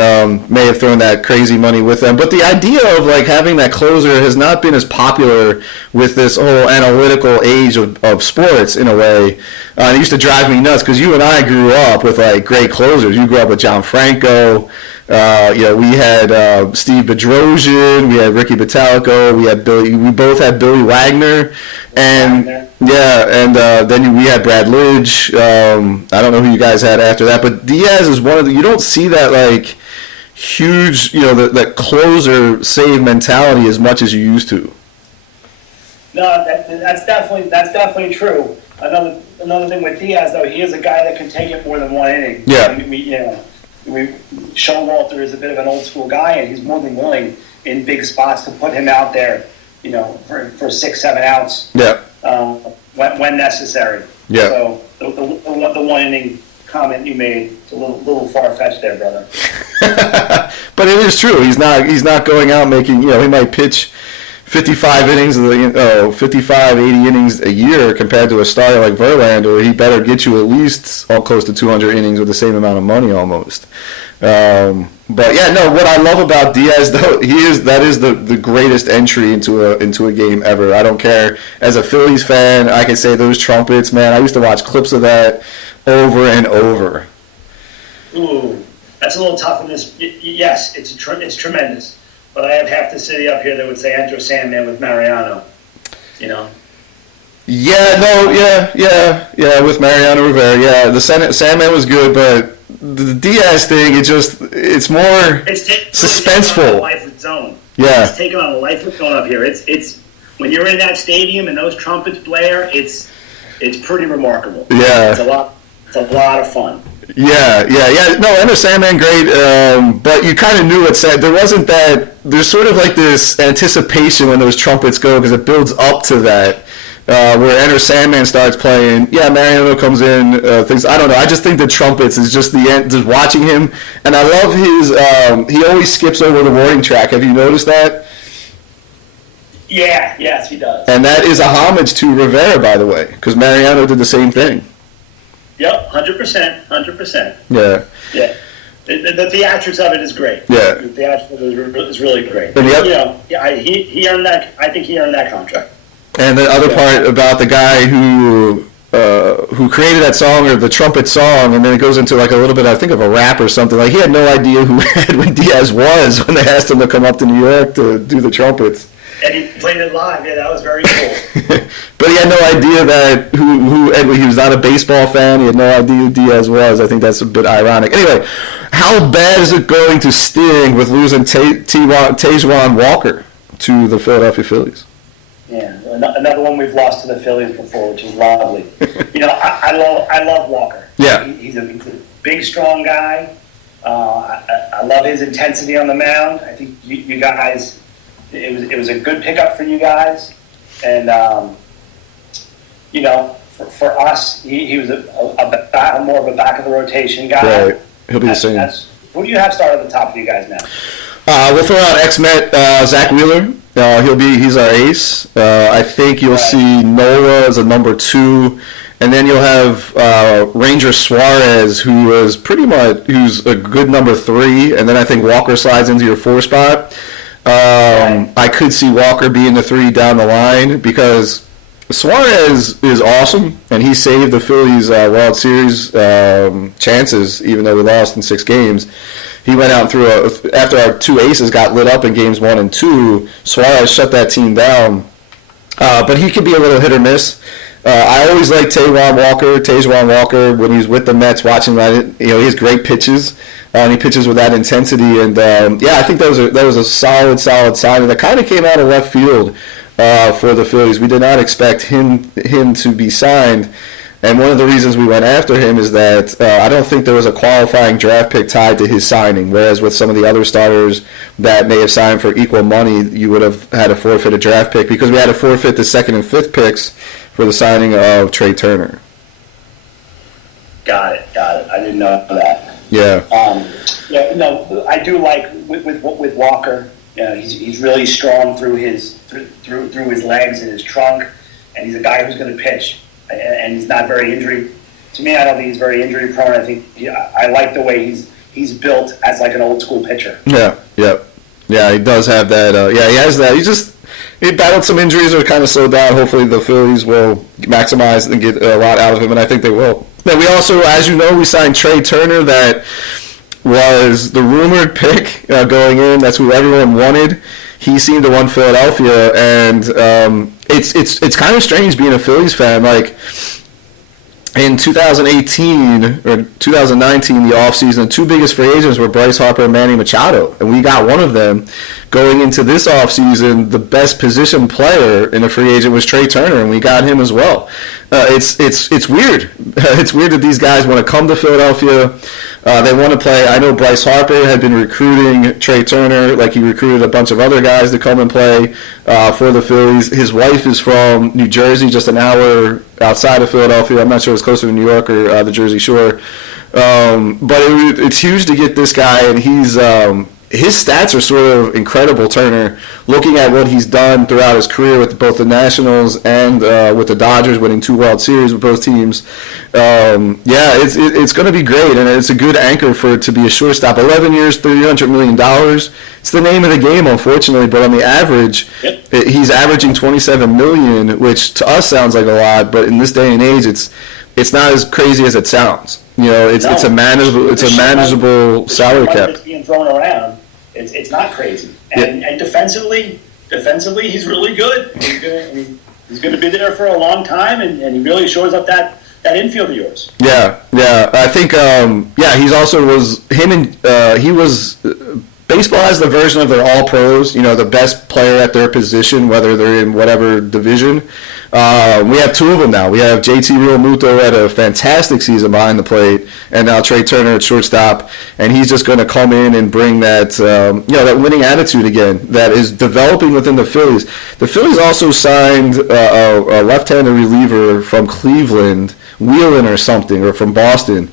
may have thrown that crazy money with them. But the idea of having that closer has not been as popular with this whole analytical age of sports in a way. It used to drive me nuts because you and I grew up with great closers. You grew up with John Franco. We had Steve Bedrosian, we had Ricky Bottalico, we both had Billy Wagner, and then we had Brad Lidge. I don't know who you guys had after that, but Diaz is one of you don't see that huge, that closer save mentality as much as you used to. No, that's definitely true. Another thing with Diaz though, he is a guy that can take it more than 1 inning. Yeah. Sean Walter is a bit of an old school guy, and he's more than willing in big spots to put him out there, for 6-7 outs. Yeah. When necessary. Yeah. So the 1 inning comment you made is a little far fetched there, brother. But it is true. He's not going out making. He might pitch 55 innings, 55, 80 innings a year compared to a starter like Verlander. He better get you at least all close to 200 innings with the same amount of money almost. But yeah, no. What I love about Diaz, though, that is the greatest entry into a game ever. I don't care. As a Phillies fan, I can say those trumpets, man. I used to watch clips of that over and over. Ooh, that's a little tough in this. Yes, it's tremendous. But I have half the city up here that would say Enter Sandman with Mariano. Yeah, with Mariano Rivera. Yeah, the Sandman was good, but the Diaz thing, it's more suspenseful. Lifeless zone. Yeah. It's taking on a lifeless zone up here. It's when you're in that stadium and those trumpets blare, it's pretty remarkable. Yeah. It's a lot of fun. Yeah. No, Enter Sandman, great. But you kind of knew it said there wasn't that. There's sort of this anticipation when those trumpets go because it builds up to that. Where Enter Sandman starts playing, Mariano comes in. Things I don't know. I just think the trumpets is just the end. Just watching him, and I love his. He always skips over the warning track. Have you noticed that? Yeah. Yes, he does. And that is a homage to Rivera, by the way, because Mariano did the same thing. Yep, 100%. Yeah. The theatrics of it is great. Yeah. The theatrics of it is really great. And he earned that. I think he earned that contract. And the other part about the guy who created that song or the trumpet song, and then it goes into a little bit, I think, of a rap or something. He had no idea who Edwin Diaz was when they asked him to come up to New York to do the trumpets. And he played it live. Yeah, that was very cool. But he had no idea that he was not a baseball fan. He had no idea who Diaz was. I think that's a bit ironic. Anyway, how bad is it going to sting with losing Taijuan Walker to the Philadelphia Phillies? Yeah, another one we've lost to the Phillies before, which is lovely. I love Walker. Yeah, he's a big, strong guy. I love his intensity on the mound. I think you guys, it was a good pickup for you guys, and for us, he was a more of a back of the rotation guy. Right, he'll be the same. Who do you have start at the top of you guys now? We'll throw out ex-Met Zach Wheeler. He's our ace. I think you'll see Nola as a number 2. And then you'll have Ranger Suarez, who's a good number 3, and then I think Walker slides into your 4 spot. I could see Walker being the 3 down the line because Suarez is awesome, and he saved the Phillies' World Series chances, even though we lost in 6 games. He went out and after our 2 aces got lit up in games 1 and 2, Suarez shut that team down. But he could be a little hit or miss. I always like Taijuan Walker, when he's with the Mets, watching that. He has great pitches, and he pitches with that intensity. And I think that was a solid sign, and that kind of came out of left field for the Phillies. We did not expect him to be signed, and one of the reasons we went after him is that I don't think there was a qualifying draft pick tied to his signing, whereas with some of the other starters that may have signed for equal money, you would have had to forfeit a draft pick because we had to forfeit the 2nd and 5th picks for the signing of Trey Turner. Got it. I didn't know that. Yeah. I do like with Walker. He's really strong through his legs and his trunk, and he's a guy who's going to pitch, and he's not very injury. To me, I don't think he's very injury prone. I think I like the way he's built as like an old school pitcher. Yeah. He does have that. He has that. He battled some injuries or kind of slowed down. Hopefully the Phillies will maximize and get a lot out of him, and I think they will. Then we also, as you know, we signed Trey Turner. That was the rumored pick going in. That's who everyone wanted. He seemed to want Philadelphia, and it's kind of strange being a Phillies fan. Like, in 2018 or 2019, the offseason, the 2 biggest free agents were Bryce Harper and Manny Machado, and we got one of them. Going into this offseason, the best position player in a free agent was Trey Turner, and we got him as well. It's weird. It's weird that these guys want to come to Philadelphia. They want to play. I know Bryce Harper had been recruiting Trey Turner, like he recruited a bunch of other guys to come and play for the Phillies. His wife is from New Jersey, just an hour outside of Philadelphia. I'm not sure it's closer to New York or the Jersey Shore. But it's huge to get this guy, and his stats are sort of incredible, Turner, looking at what he's done throughout his career with both the Nationals and with the Dodgers, winning 2 World Series with both teams. It's going to be great, and it's a good anchor for it to be a shortstop. 11 years, $300 million. It's the name of the game, unfortunately, but on the average, he's averaging $27 million, which to us sounds like a lot, but in this day and age, it's not as crazy as it sounds. It's a manageable salary cap. It's being thrown around. It's not crazy. And defensively, he's really good. He's going to be there for a long time, and he really shows up that infield of yours. Yeah. I think, he's also he was. Baseball has the version of their all-pros, the best player at their position, whether they're in whatever division. We have 2 of them now. We have JT Realmuto had a fantastic season behind the plate, and now Trey Turner at shortstop, and he's just going to come in and bring that, that winning attitude again that is developing within the Phillies. The Phillies also signed a left-handed reliever from Cleveland, Wheelan or something, or from Boston.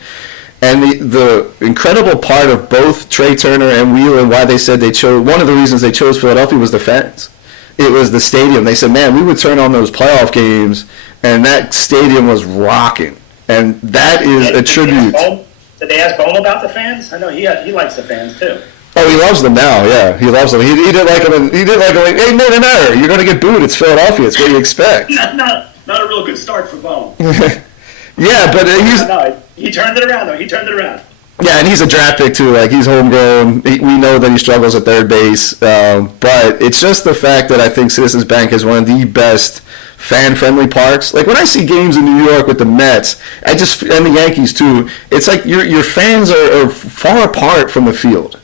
And the incredible part of both Trey Turner and Wheelan, why they said one of the reasons they chose Philadelphia was the fans. It was the stadium. They said, man, we would turn on those playoff games, and that stadium was rocking. And that is a tribute. Did they ask Bone about the fans? I know he likes the fans, too. Oh, he loves them now, yeah. He loves them. He didn't like them. He didn't like them. Hey, no. You're going to get booed. It's Philadelphia. It's what you expect. Not a real good start for Bone. Yeah, but No, he turned it around, though. He turned it around. Yeah, and he's a draft pick too. Like, he's homegrown. We know that he struggles at third base, but it's just the fact that I think Citizens Bank is one of the best fan-friendly parks. Like, when I see games in New York with the Mets, and the Yankees too, it's like your fans are far apart from the field.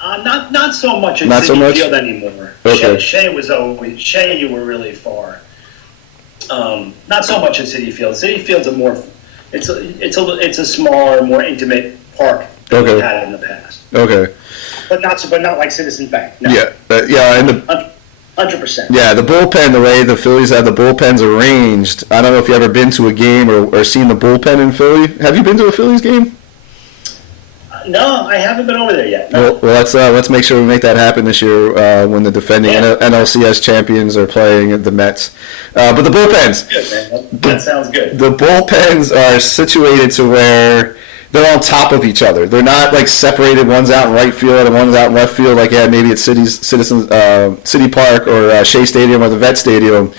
Not so much at Citi Field anymore. Okay. Shea, you were really far. Not so much at Citi Field. Citi Field's it's a smaller, more intimate park than we've had in the past. Okay. But not like Citizens Bank. No. Yeah, and 100%. Yeah, the bullpen, the way the Phillies have the bullpens arranged. I don't know if you've ever been to a game or seen the bullpen in Philly. Have you been to a Phillies game? No, I haven't been over there yet. No. Well, let's make sure we make that happen this year when the defending NLCS champions are playing the Mets. But the bullpens. Good, man. That sounds good. The bullpens are situated to where they're on top of each other. They're not like separated. One's out in right field and one's out in left field. Like, maybe it's City Park or Shea Stadium or the Vet Stadium.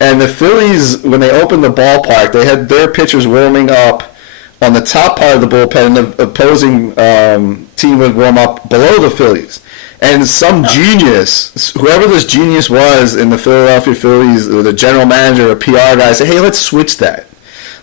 And the Phillies, when they opened the ballpark, they had their pitchers warming up on the top part of the bullpen, and the opposing team would warm up below the Phillies. And some genius, whoever this genius was in the Philadelphia Phillies, or the general manager or PR guy, said, hey, let's switch that.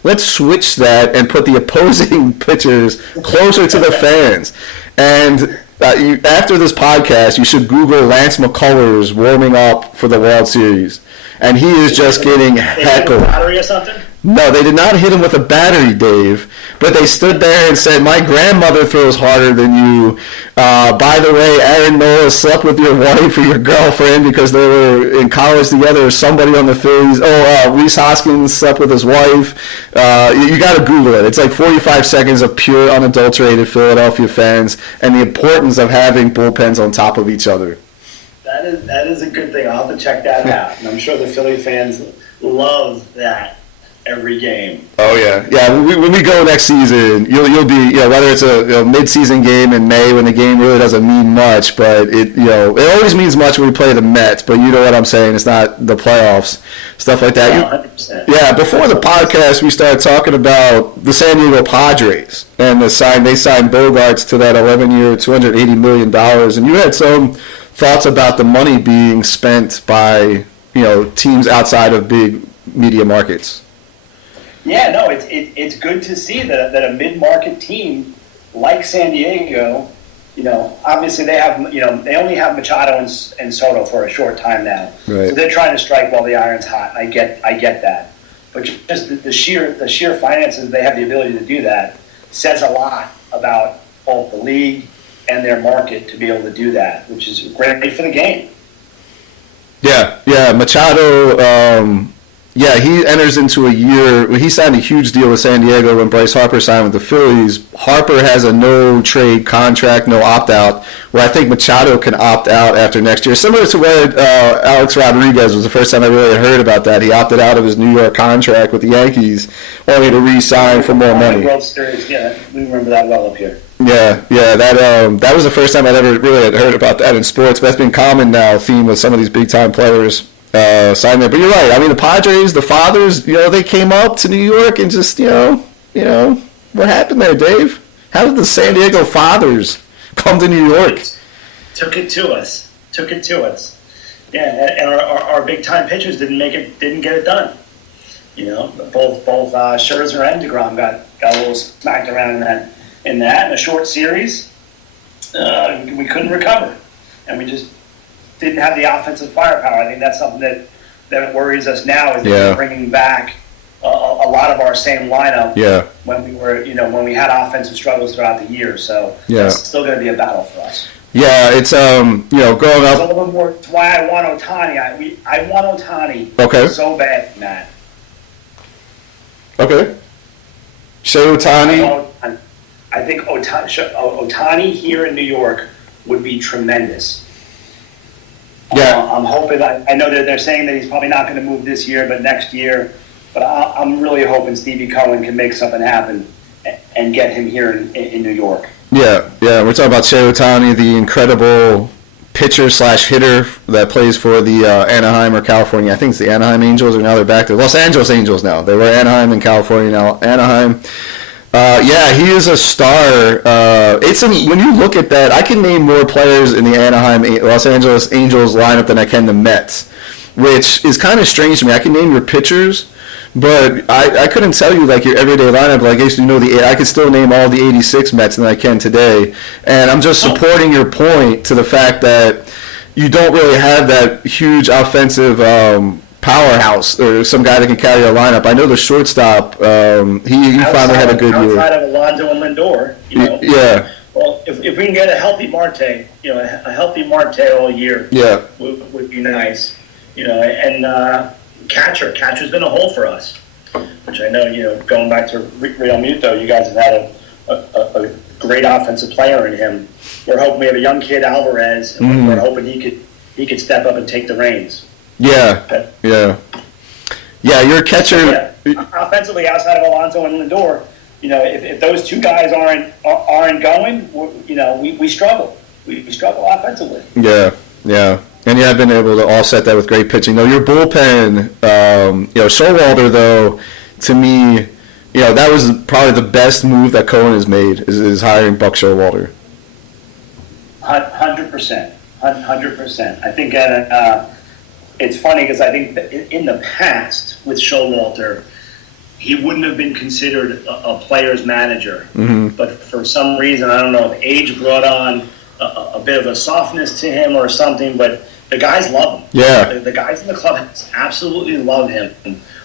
Let's switch that and put the opposing pitchers closer to the fans. And after this podcast, you should Google Lance McCullers warming up for the World Series. And he is just getting heckled. Battery or something? No, they did not hit him with a battery, Dave. But they stood there and said, my grandmother throws harder than you. By the way, Aaron Nola slept with your wife or your girlfriend because they were in college together, or somebody on the Phillies. Rhys Hoskins slept with his wife. You got to Google it. It's like 45 seconds of pure, unadulterated Philadelphia fans and the importance of having bullpens on top of each other. That is a good thing. I'll have to check that out. And I'm sure the Philly fans love that every game. Oh yeah. When we go next season, you'll be, whether it's a mid-season game in May when the game really doesn't mean much, but it always means much when we play the Mets. But you know what I'm saying? It's not the playoffs, stuff like that. Yeah, 100%. Yeah. Before the podcast, we started talking about the San Diego Padres and they signed Bogarts to that 11-year, $280 million, and you had some thoughts about the money being spent by teams outside of big media markets. Yeah, no, it's good to see that a mid-market team like San Diego, obviously they have, they only have Machado and Soto for a short time now, right. So they're trying to strike while the iron's hot. And I get that, but just the sheer finances they have the ability to do that says a lot about both the league and their market to be able to do that, which is great for the game. Yeah, Machado. He enters into a year. He signed a huge deal with San Diego when Bryce Harper signed with the Phillies. Harper has a no-trade contract, no opt-out, where I think Machado can opt out after next year. Similar to where Alex Rodriguez was the first time I really heard about that. He opted out of his New York contract with the Yankees, only to re-sign for more money. World Series, yeah, we remember that well up here. Yeah, that was the first time I'd ever really had heard about that in sports. But that's been common now, theme with some of these big-time players. Sign there, but you're right. I mean, the Padres, the fathers, they came up to New York and just, what happened there, Dave? How did the San Diego fathers come to New York? Took it to us. Yeah, and our big time pitchers didn't get it done. Both Scherzer and DeGrom got a little smacked around in a short series. We couldn't recover, and we just didn't have the offensive firepower. I think that's something that worries us now is that we're bringing back a lot of our same lineup when we were, when we had offensive struggles throughout the year. So it's still going to be a battle for us. Yeah, it's growing up. It's a little more. It's why I want Ohtani. I want Ohtani so bad, Matt. Okay. Shohei Ohtani. I think Ohtani here in New York would be tremendous. Yeah, I'm hoping. I know that they're saying that he's probably not going to move this year, but next year. But I'm really hoping Stevie Cohen can make something happen and get him here in New York. Yeah. We're talking about Shohei Ohtani, the incredible pitcher/hitter that plays for the Anaheim or California. I think it's the Anaheim Angels, or now they're back to Los Angeles Angels now. They were Anaheim and California, now Anaheim. Yeah, he is a star. When you look at that, I can name more players in the Anaheim Los Angeles Angels lineup than I can the Mets, which is kind of strange to me. I can name your pitchers, but I couldn't tell you like your everyday lineup. Like I could still name all the '86 Mets than I can today, and I'm just supporting your point to the fact that you don't really have that huge offensive powerhouse or some guy that can carry a lineup. I know the shortstop. He finally had a good year. Outside of Alonso and Lindor, Yeah. Well, if we can get a healthy Marte, a healthy Marte all year, yeah, would be nice. And catcher's been a hole for us, which I know. Going back to Real Muto, you guys have had a great offensive player in him. We're hoping we have a young kid, Alvarez, and we're hoping he could step up and take the reins. Yeah, yeah. Your catcher. Offensively, outside of Alonso and Lindor, if those two guys aren't going, we struggle. We struggle offensively. Yeah. And you have been able to offset that with great pitching. Though your bullpen, Showalter, though, to me, that was probably the best move that Cohen has made is hiring Buck Showalter. 100%. 100%. I think it's funny because I think that in the past with Showalter, he wouldn't have been considered a player's manager. Mm-hmm. But for some reason, I don't know if age brought on a bit of a softness to him or something, but the guys love him. Yeah. The guys in the club absolutely love him,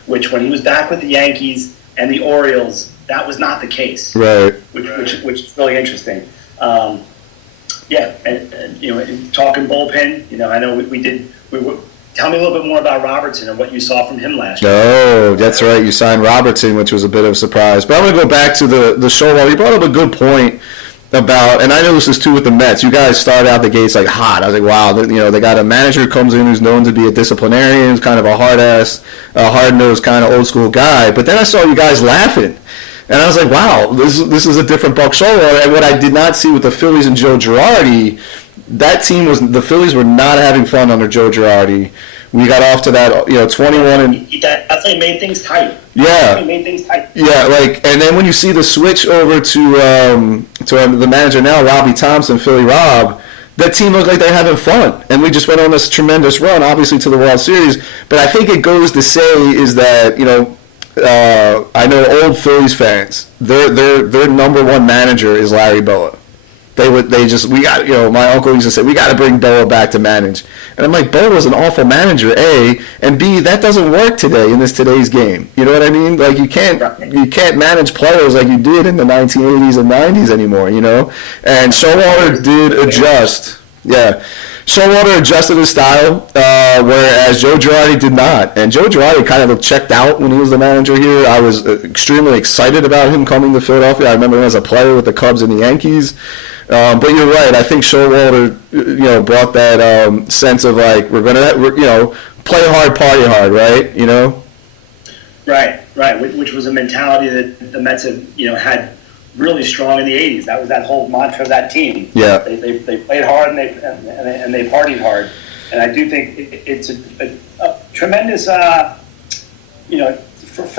which when he was back with the Yankees and the Orioles, that was not the case. Right. Which is really interesting. And talking bullpen, I know tell me a little bit more about Robertson and what you saw from him last year. Oh, that's right. You signed Robertson, which was a bit of a surprise. But I'm going to go back to the show. You brought up a good point about, and I know this is too with the Mets. You guys started out the gates like hot. I was like, wow, they got a manager who comes in who's known to be a disciplinarian, who's kind of a hard-nosed kind of old-school guy. But then I saw you guys laughing. And I was like, wow, this is a different Buck Showalter. And what I did not see with the Phillies and Joe Girardi, the Phillies were not having fun under Joe Girardi. We got off to that, 21 and he definitely made things tight. Yeah, and then when you see the switch over to the manager now, Robbie Thompson, Philly Rob, that team looked like they're having fun, and we just went on this tremendous run, obviously to the World Series. But I think it goes to say is that I know old Phillies fans, their number one manager is Larry Bowa. My uncle used to say, we got to bring Bowa back to manage. And I'm like, Bowa was an awful manager, A, and B, that doesn't work today in today's game. You know what I mean? Like, you can't manage players like you did in the 1980s and 90s anymore, And Showalter did adjust. Yeah. Showalter adjusted his style, whereas Joe Girardi did not. And Joe Girardi kind of looked checked out when he was the manager here. I was extremely excited about him coming to Philadelphia. I remember him as a player with the Cubs and the Yankees. But you're right. I think Showalter, brought that sense of like we're gonna, play hard, party hard, right? Right. Which was a mentality that the Mets had really strong in the '80s. That was that whole mantra of that team. Yeah. They played hard and they partied hard. And I do think it's a tremendous, for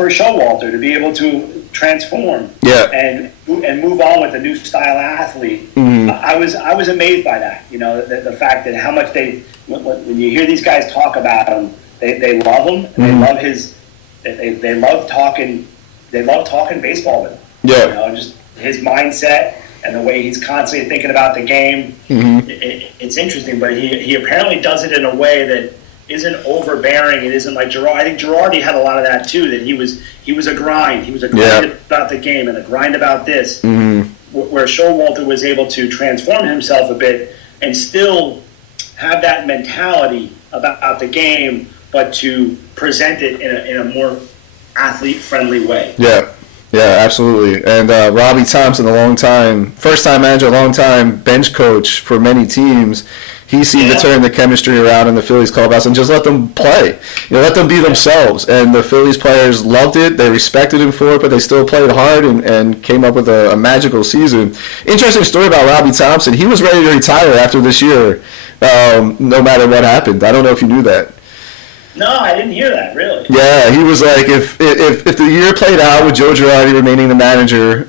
Showalter to be able to transform and move on with a new style athlete. Mm-hmm. I was amazed by that. The fact that how much when you hear these guys talk about him, they love him. And they love they love talking baseball with him. Yeah. Just his mindset and the way he's constantly thinking about the game. Mm-hmm. It's interesting, but he apparently does it in a way that isn't overbearing. It isn't like Girardi. I think Girardi had a lot of that too. That he was a grind. He was a grind about the game and a grind about this. Mm-hmm. Where Showalter was able to transform himself a bit and still have that mentality about the game, but to present it in a more athlete-friendly way. Yeah, absolutely. And Robbie Thompson, first-time manager, long-time bench coach for many teams. He seemed to turn the chemistry around in the Phillies clubhouse and just let them play. Let them be themselves. And the Phillies players loved it. They respected him for it, but they still played hard and came up with a magical season. Interesting story about Robbie Thompson. He was ready to retire after this year, no matter what happened. I don't know if you knew that. No, I didn't hear that, really. Yeah, he was like, if the year played out with Joe Girardi remaining the manager,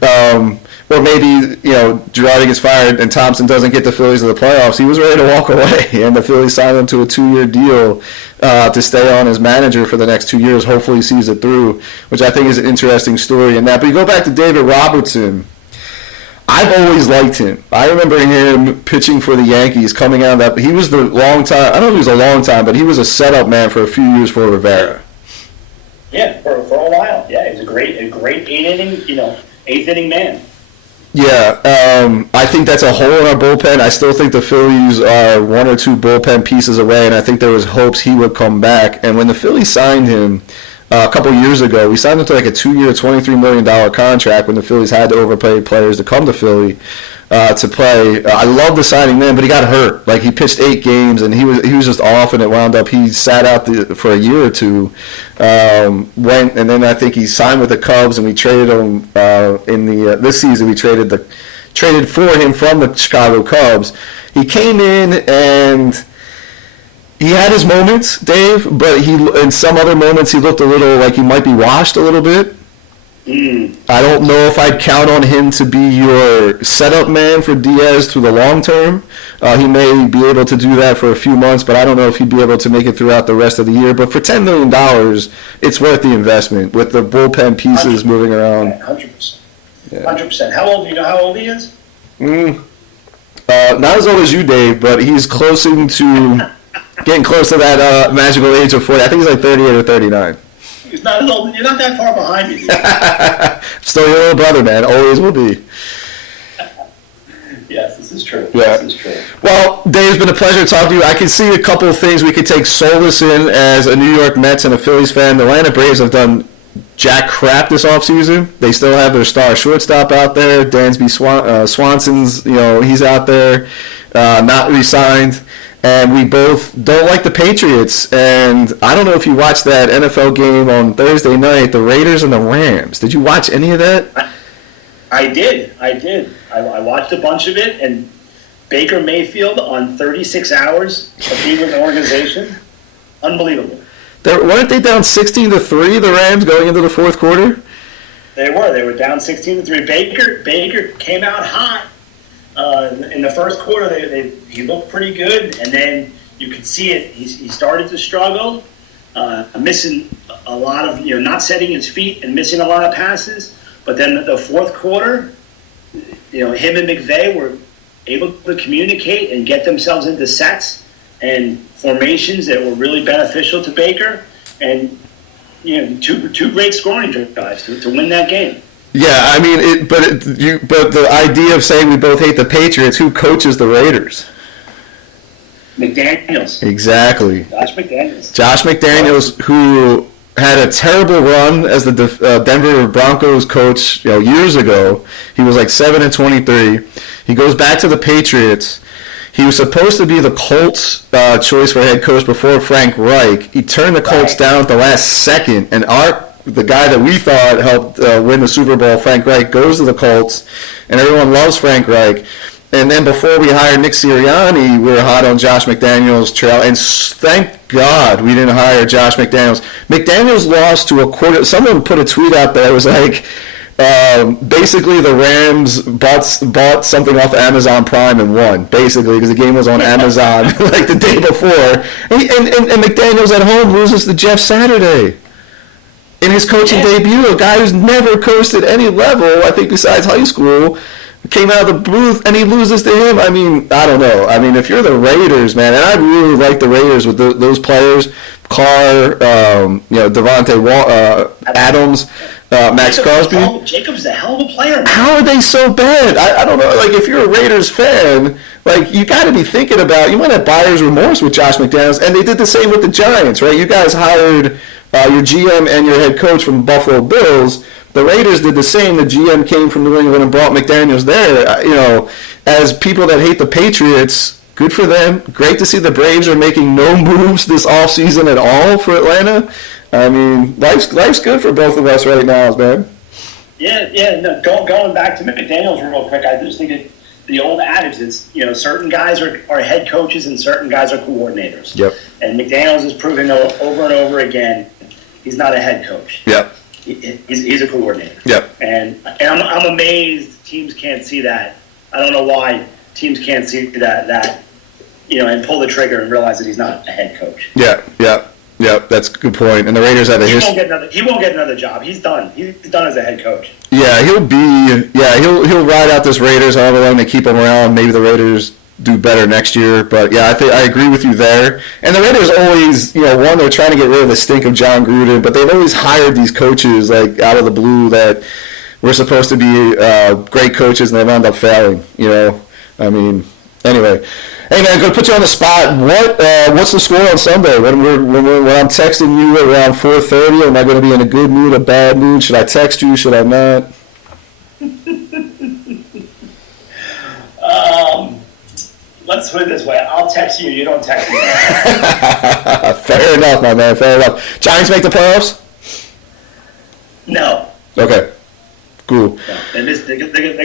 or maybe, Girardi gets fired and Thompson doesn't get the Phillies to the playoffs, he was ready to walk away. And the Phillies signed him to a 2-year deal to stay on as manager for the next 2 years. Hopefully he sees it through, which I think is an interesting story in that. But you go back to David Robertson. I've always liked him. I remember him pitching for the Yankees, coming out of that. He was the long time. I don't know if he was a long time, but he was a setup man for a few years for Rivera. Yeah, for a while. Yeah, he was a great eighth inning man. Yeah, I think that's a hole in our bullpen. I still think the Phillies are 1 or 2 bullpen pieces away, and I think there was hopes he would come back. And when the Phillies signed him a couple years ago, we signed him to like a 2-year, $23 million contract when the Phillies had to overpay players to come to Philly to play. I love the signing then, but he got hurt. Like, he pitched 8 games, and he was just off, and it wound up he sat out for a year or two. And then I think he signed with the Cubs, and we traded him this season. We traded for him from the Chicago Cubs. He came in and he had his moments, Dave, but in some other moments he looked a little like he might be washed a little bit. I don't know if I'd count on him to be your setup man for Diaz through the long term. He may be able to do that for a few months, but I don't know if he'd be able to make it throughout the rest of the year. But for $10 million, it's worth the investment with the bullpen pieces 100%. Moving around. 100%. 100%. How old? Do you know how old he is? Not as old as you, Dave, but he's getting close to that magical age of 40. I think he's like 38 or 39. He's not as old. You're not that far behind me. Still your little brother, man. Always will be. Yes, this is true. Yeah. This is true. Well, Dave, it's been a pleasure talking to you. I can see a couple of things we could take solace in as a New York Mets and a Phillies fan. The Atlanta Braves have done jack crap this offseason. They still have their star shortstop out there. Dansby Swanson's, he's out there, not re-signed. And we both don't like the Patriots. And I don't know if you watched that NFL game on Thursday night, the Raiders and the Rams. Did you watch any of that? I did. I watched a bunch of it. And Baker Mayfield on 36 hours of being with the organization, unbelievable. Weren't they down 16-3, the Rams, going into the fourth quarter? They were down 16-3. Baker came out hot. In the first quarter, he looked pretty good, and then you could see it. He started to struggle, missing a lot of, not setting his feet and missing a lot of passes. But then the fourth quarter, him and McVay were able to communicate and get themselves into sets and formations that were really beneficial to Baker, and two great scoring drives to win that game. Yeah, I mean, but the idea of saying we both hate the Patriots, who coaches the Raiders? McDaniels. Exactly. Josh McDaniels, who had a terrible run as the Denver Broncos coach, years ago. He was like 7-23. He goes back to the Patriots. He was supposed to be the Colts' choice for head coach before Frank Reich. He turned the Colts down at the last second, and the guy that we thought helped win the Super Bowl, Frank Reich, goes to the Colts, and everyone loves Frank Reich. And then before we hired Nick Sirianni, we were hot on Josh McDaniels' trail, and thank God we didn't hire Josh McDaniels. McDaniels lost to a quarter. Someone put a tweet out there. It was like, basically the Rams bought something off Amazon Prime and won, basically, because the game was on Amazon like the day before. And McDaniels at home loses to Jeff Saturday. In his coaching debut, a guy who's never coached at any level, I think besides high school, came out of the booth and he loses to him. I mean, I don't know. I mean, if you're the Raiders, man, and I really like the Raiders with those players, Carr, Devontae Adams, Max Crosby. Jacob's a hell of a player, man. How are they so bad? I don't know. Like, if you're a Raiders fan, like, you got to be thinking about, you might have buyer's remorse with Josh McDaniels, and they did the same with the Giants, right? You guys hired your GM and your head coach from Buffalo Bills. The Raiders did the same. The GM came from New England and brought McDaniels there. As people that hate the Patriots, good for them. Great to see the Braves are making no moves this offseason at all for Atlanta. I mean, life's good for both of us right now, man. Yeah. No, going back to McDaniels real quick, I just think the old adage is, certain guys are head coaches and certain guys are coordinators. Yep. And McDaniels is proving over and over again he's not a head coach. Yep. He's a coordinator. Yep. And I'm amazed teams can't see that. I don't know why teams can't see that and pull the trigger and realize that he's not a head coach. Yeah. That's a good point. And the Raiders have He won't get another job. He's done. He's done as a head coach. Yeah, he'll ride out this Raiders however long they keep him around. Maybe the Raiders do better next year, but yeah, I agree with you there. And the Raiders always, they're trying to get rid of the stink of John Gruden, but they've always hired these coaches like out of the blue that were supposed to be great coaches and they wound up failing. Anyway. Hey man, I'm gonna put you on the spot. What's the score on Sunday? When I'm texting you around 4:30, am I going to be in a good mood, a bad mood? Should I text you? Should I not? Let's put it this way: I'll text you. You don't text me. Fair enough, my man. Fair enough. Giants make the playoffs? No. Okay. Cool. No. They're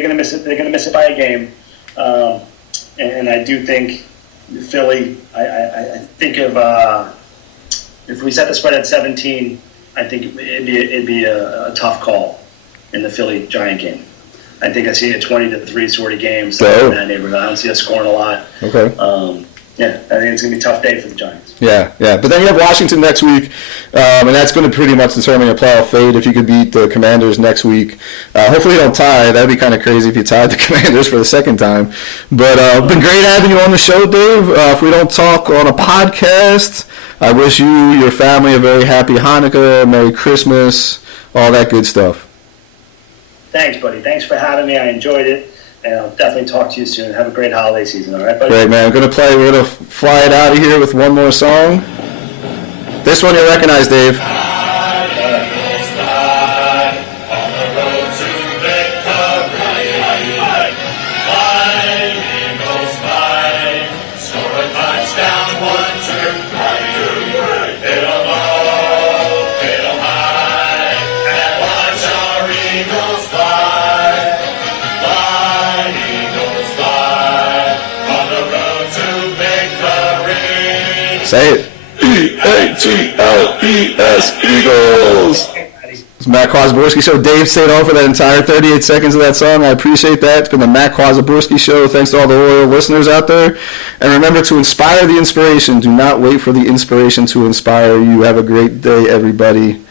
gonna miss it. They're gonna miss it by a game. And I do think Philly, I think if we set the spread at 17, I think it'd be a tough call in the Philly Giant game. I think I see a 20-3 sort of game, so in that neighborhood. I don't see us scoring a lot. Okay. I think it's going to be a tough day for the Giants. Yeah. But then you have Washington next week, and that's going to pretty much determine your playoff fate if you could beat the Commanders next week. Hopefully you don't tie. That would be kind of crazy if you tied the Commanders for the second time. But been great having you on the show, Dave. If we don't talk on a podcast, I wish you, your family, a very happy Hanukkah, Merry Christmas, all that good stuff. Thanks, buddy. Thanks for having me. I enjoyed it. And I'll definitely talk to you soon. Have a great holiday season, all right, buddy? Great, man. We're going to fly it out of here with one more song. This one you'll recognize, Dave. Say it. E-A-G-L-E-S, Eagles. It's Matt Kwasiborski Show. Dave stayed on for that entire 38 seconds of that song. I appreciate that. It's been the Matt Kwasiborski Show. Thanks to all the loyal listeners out there. And remember to inspire the inspiration. Do not wait for the inspiration to inspire you. Have a great day, everybody.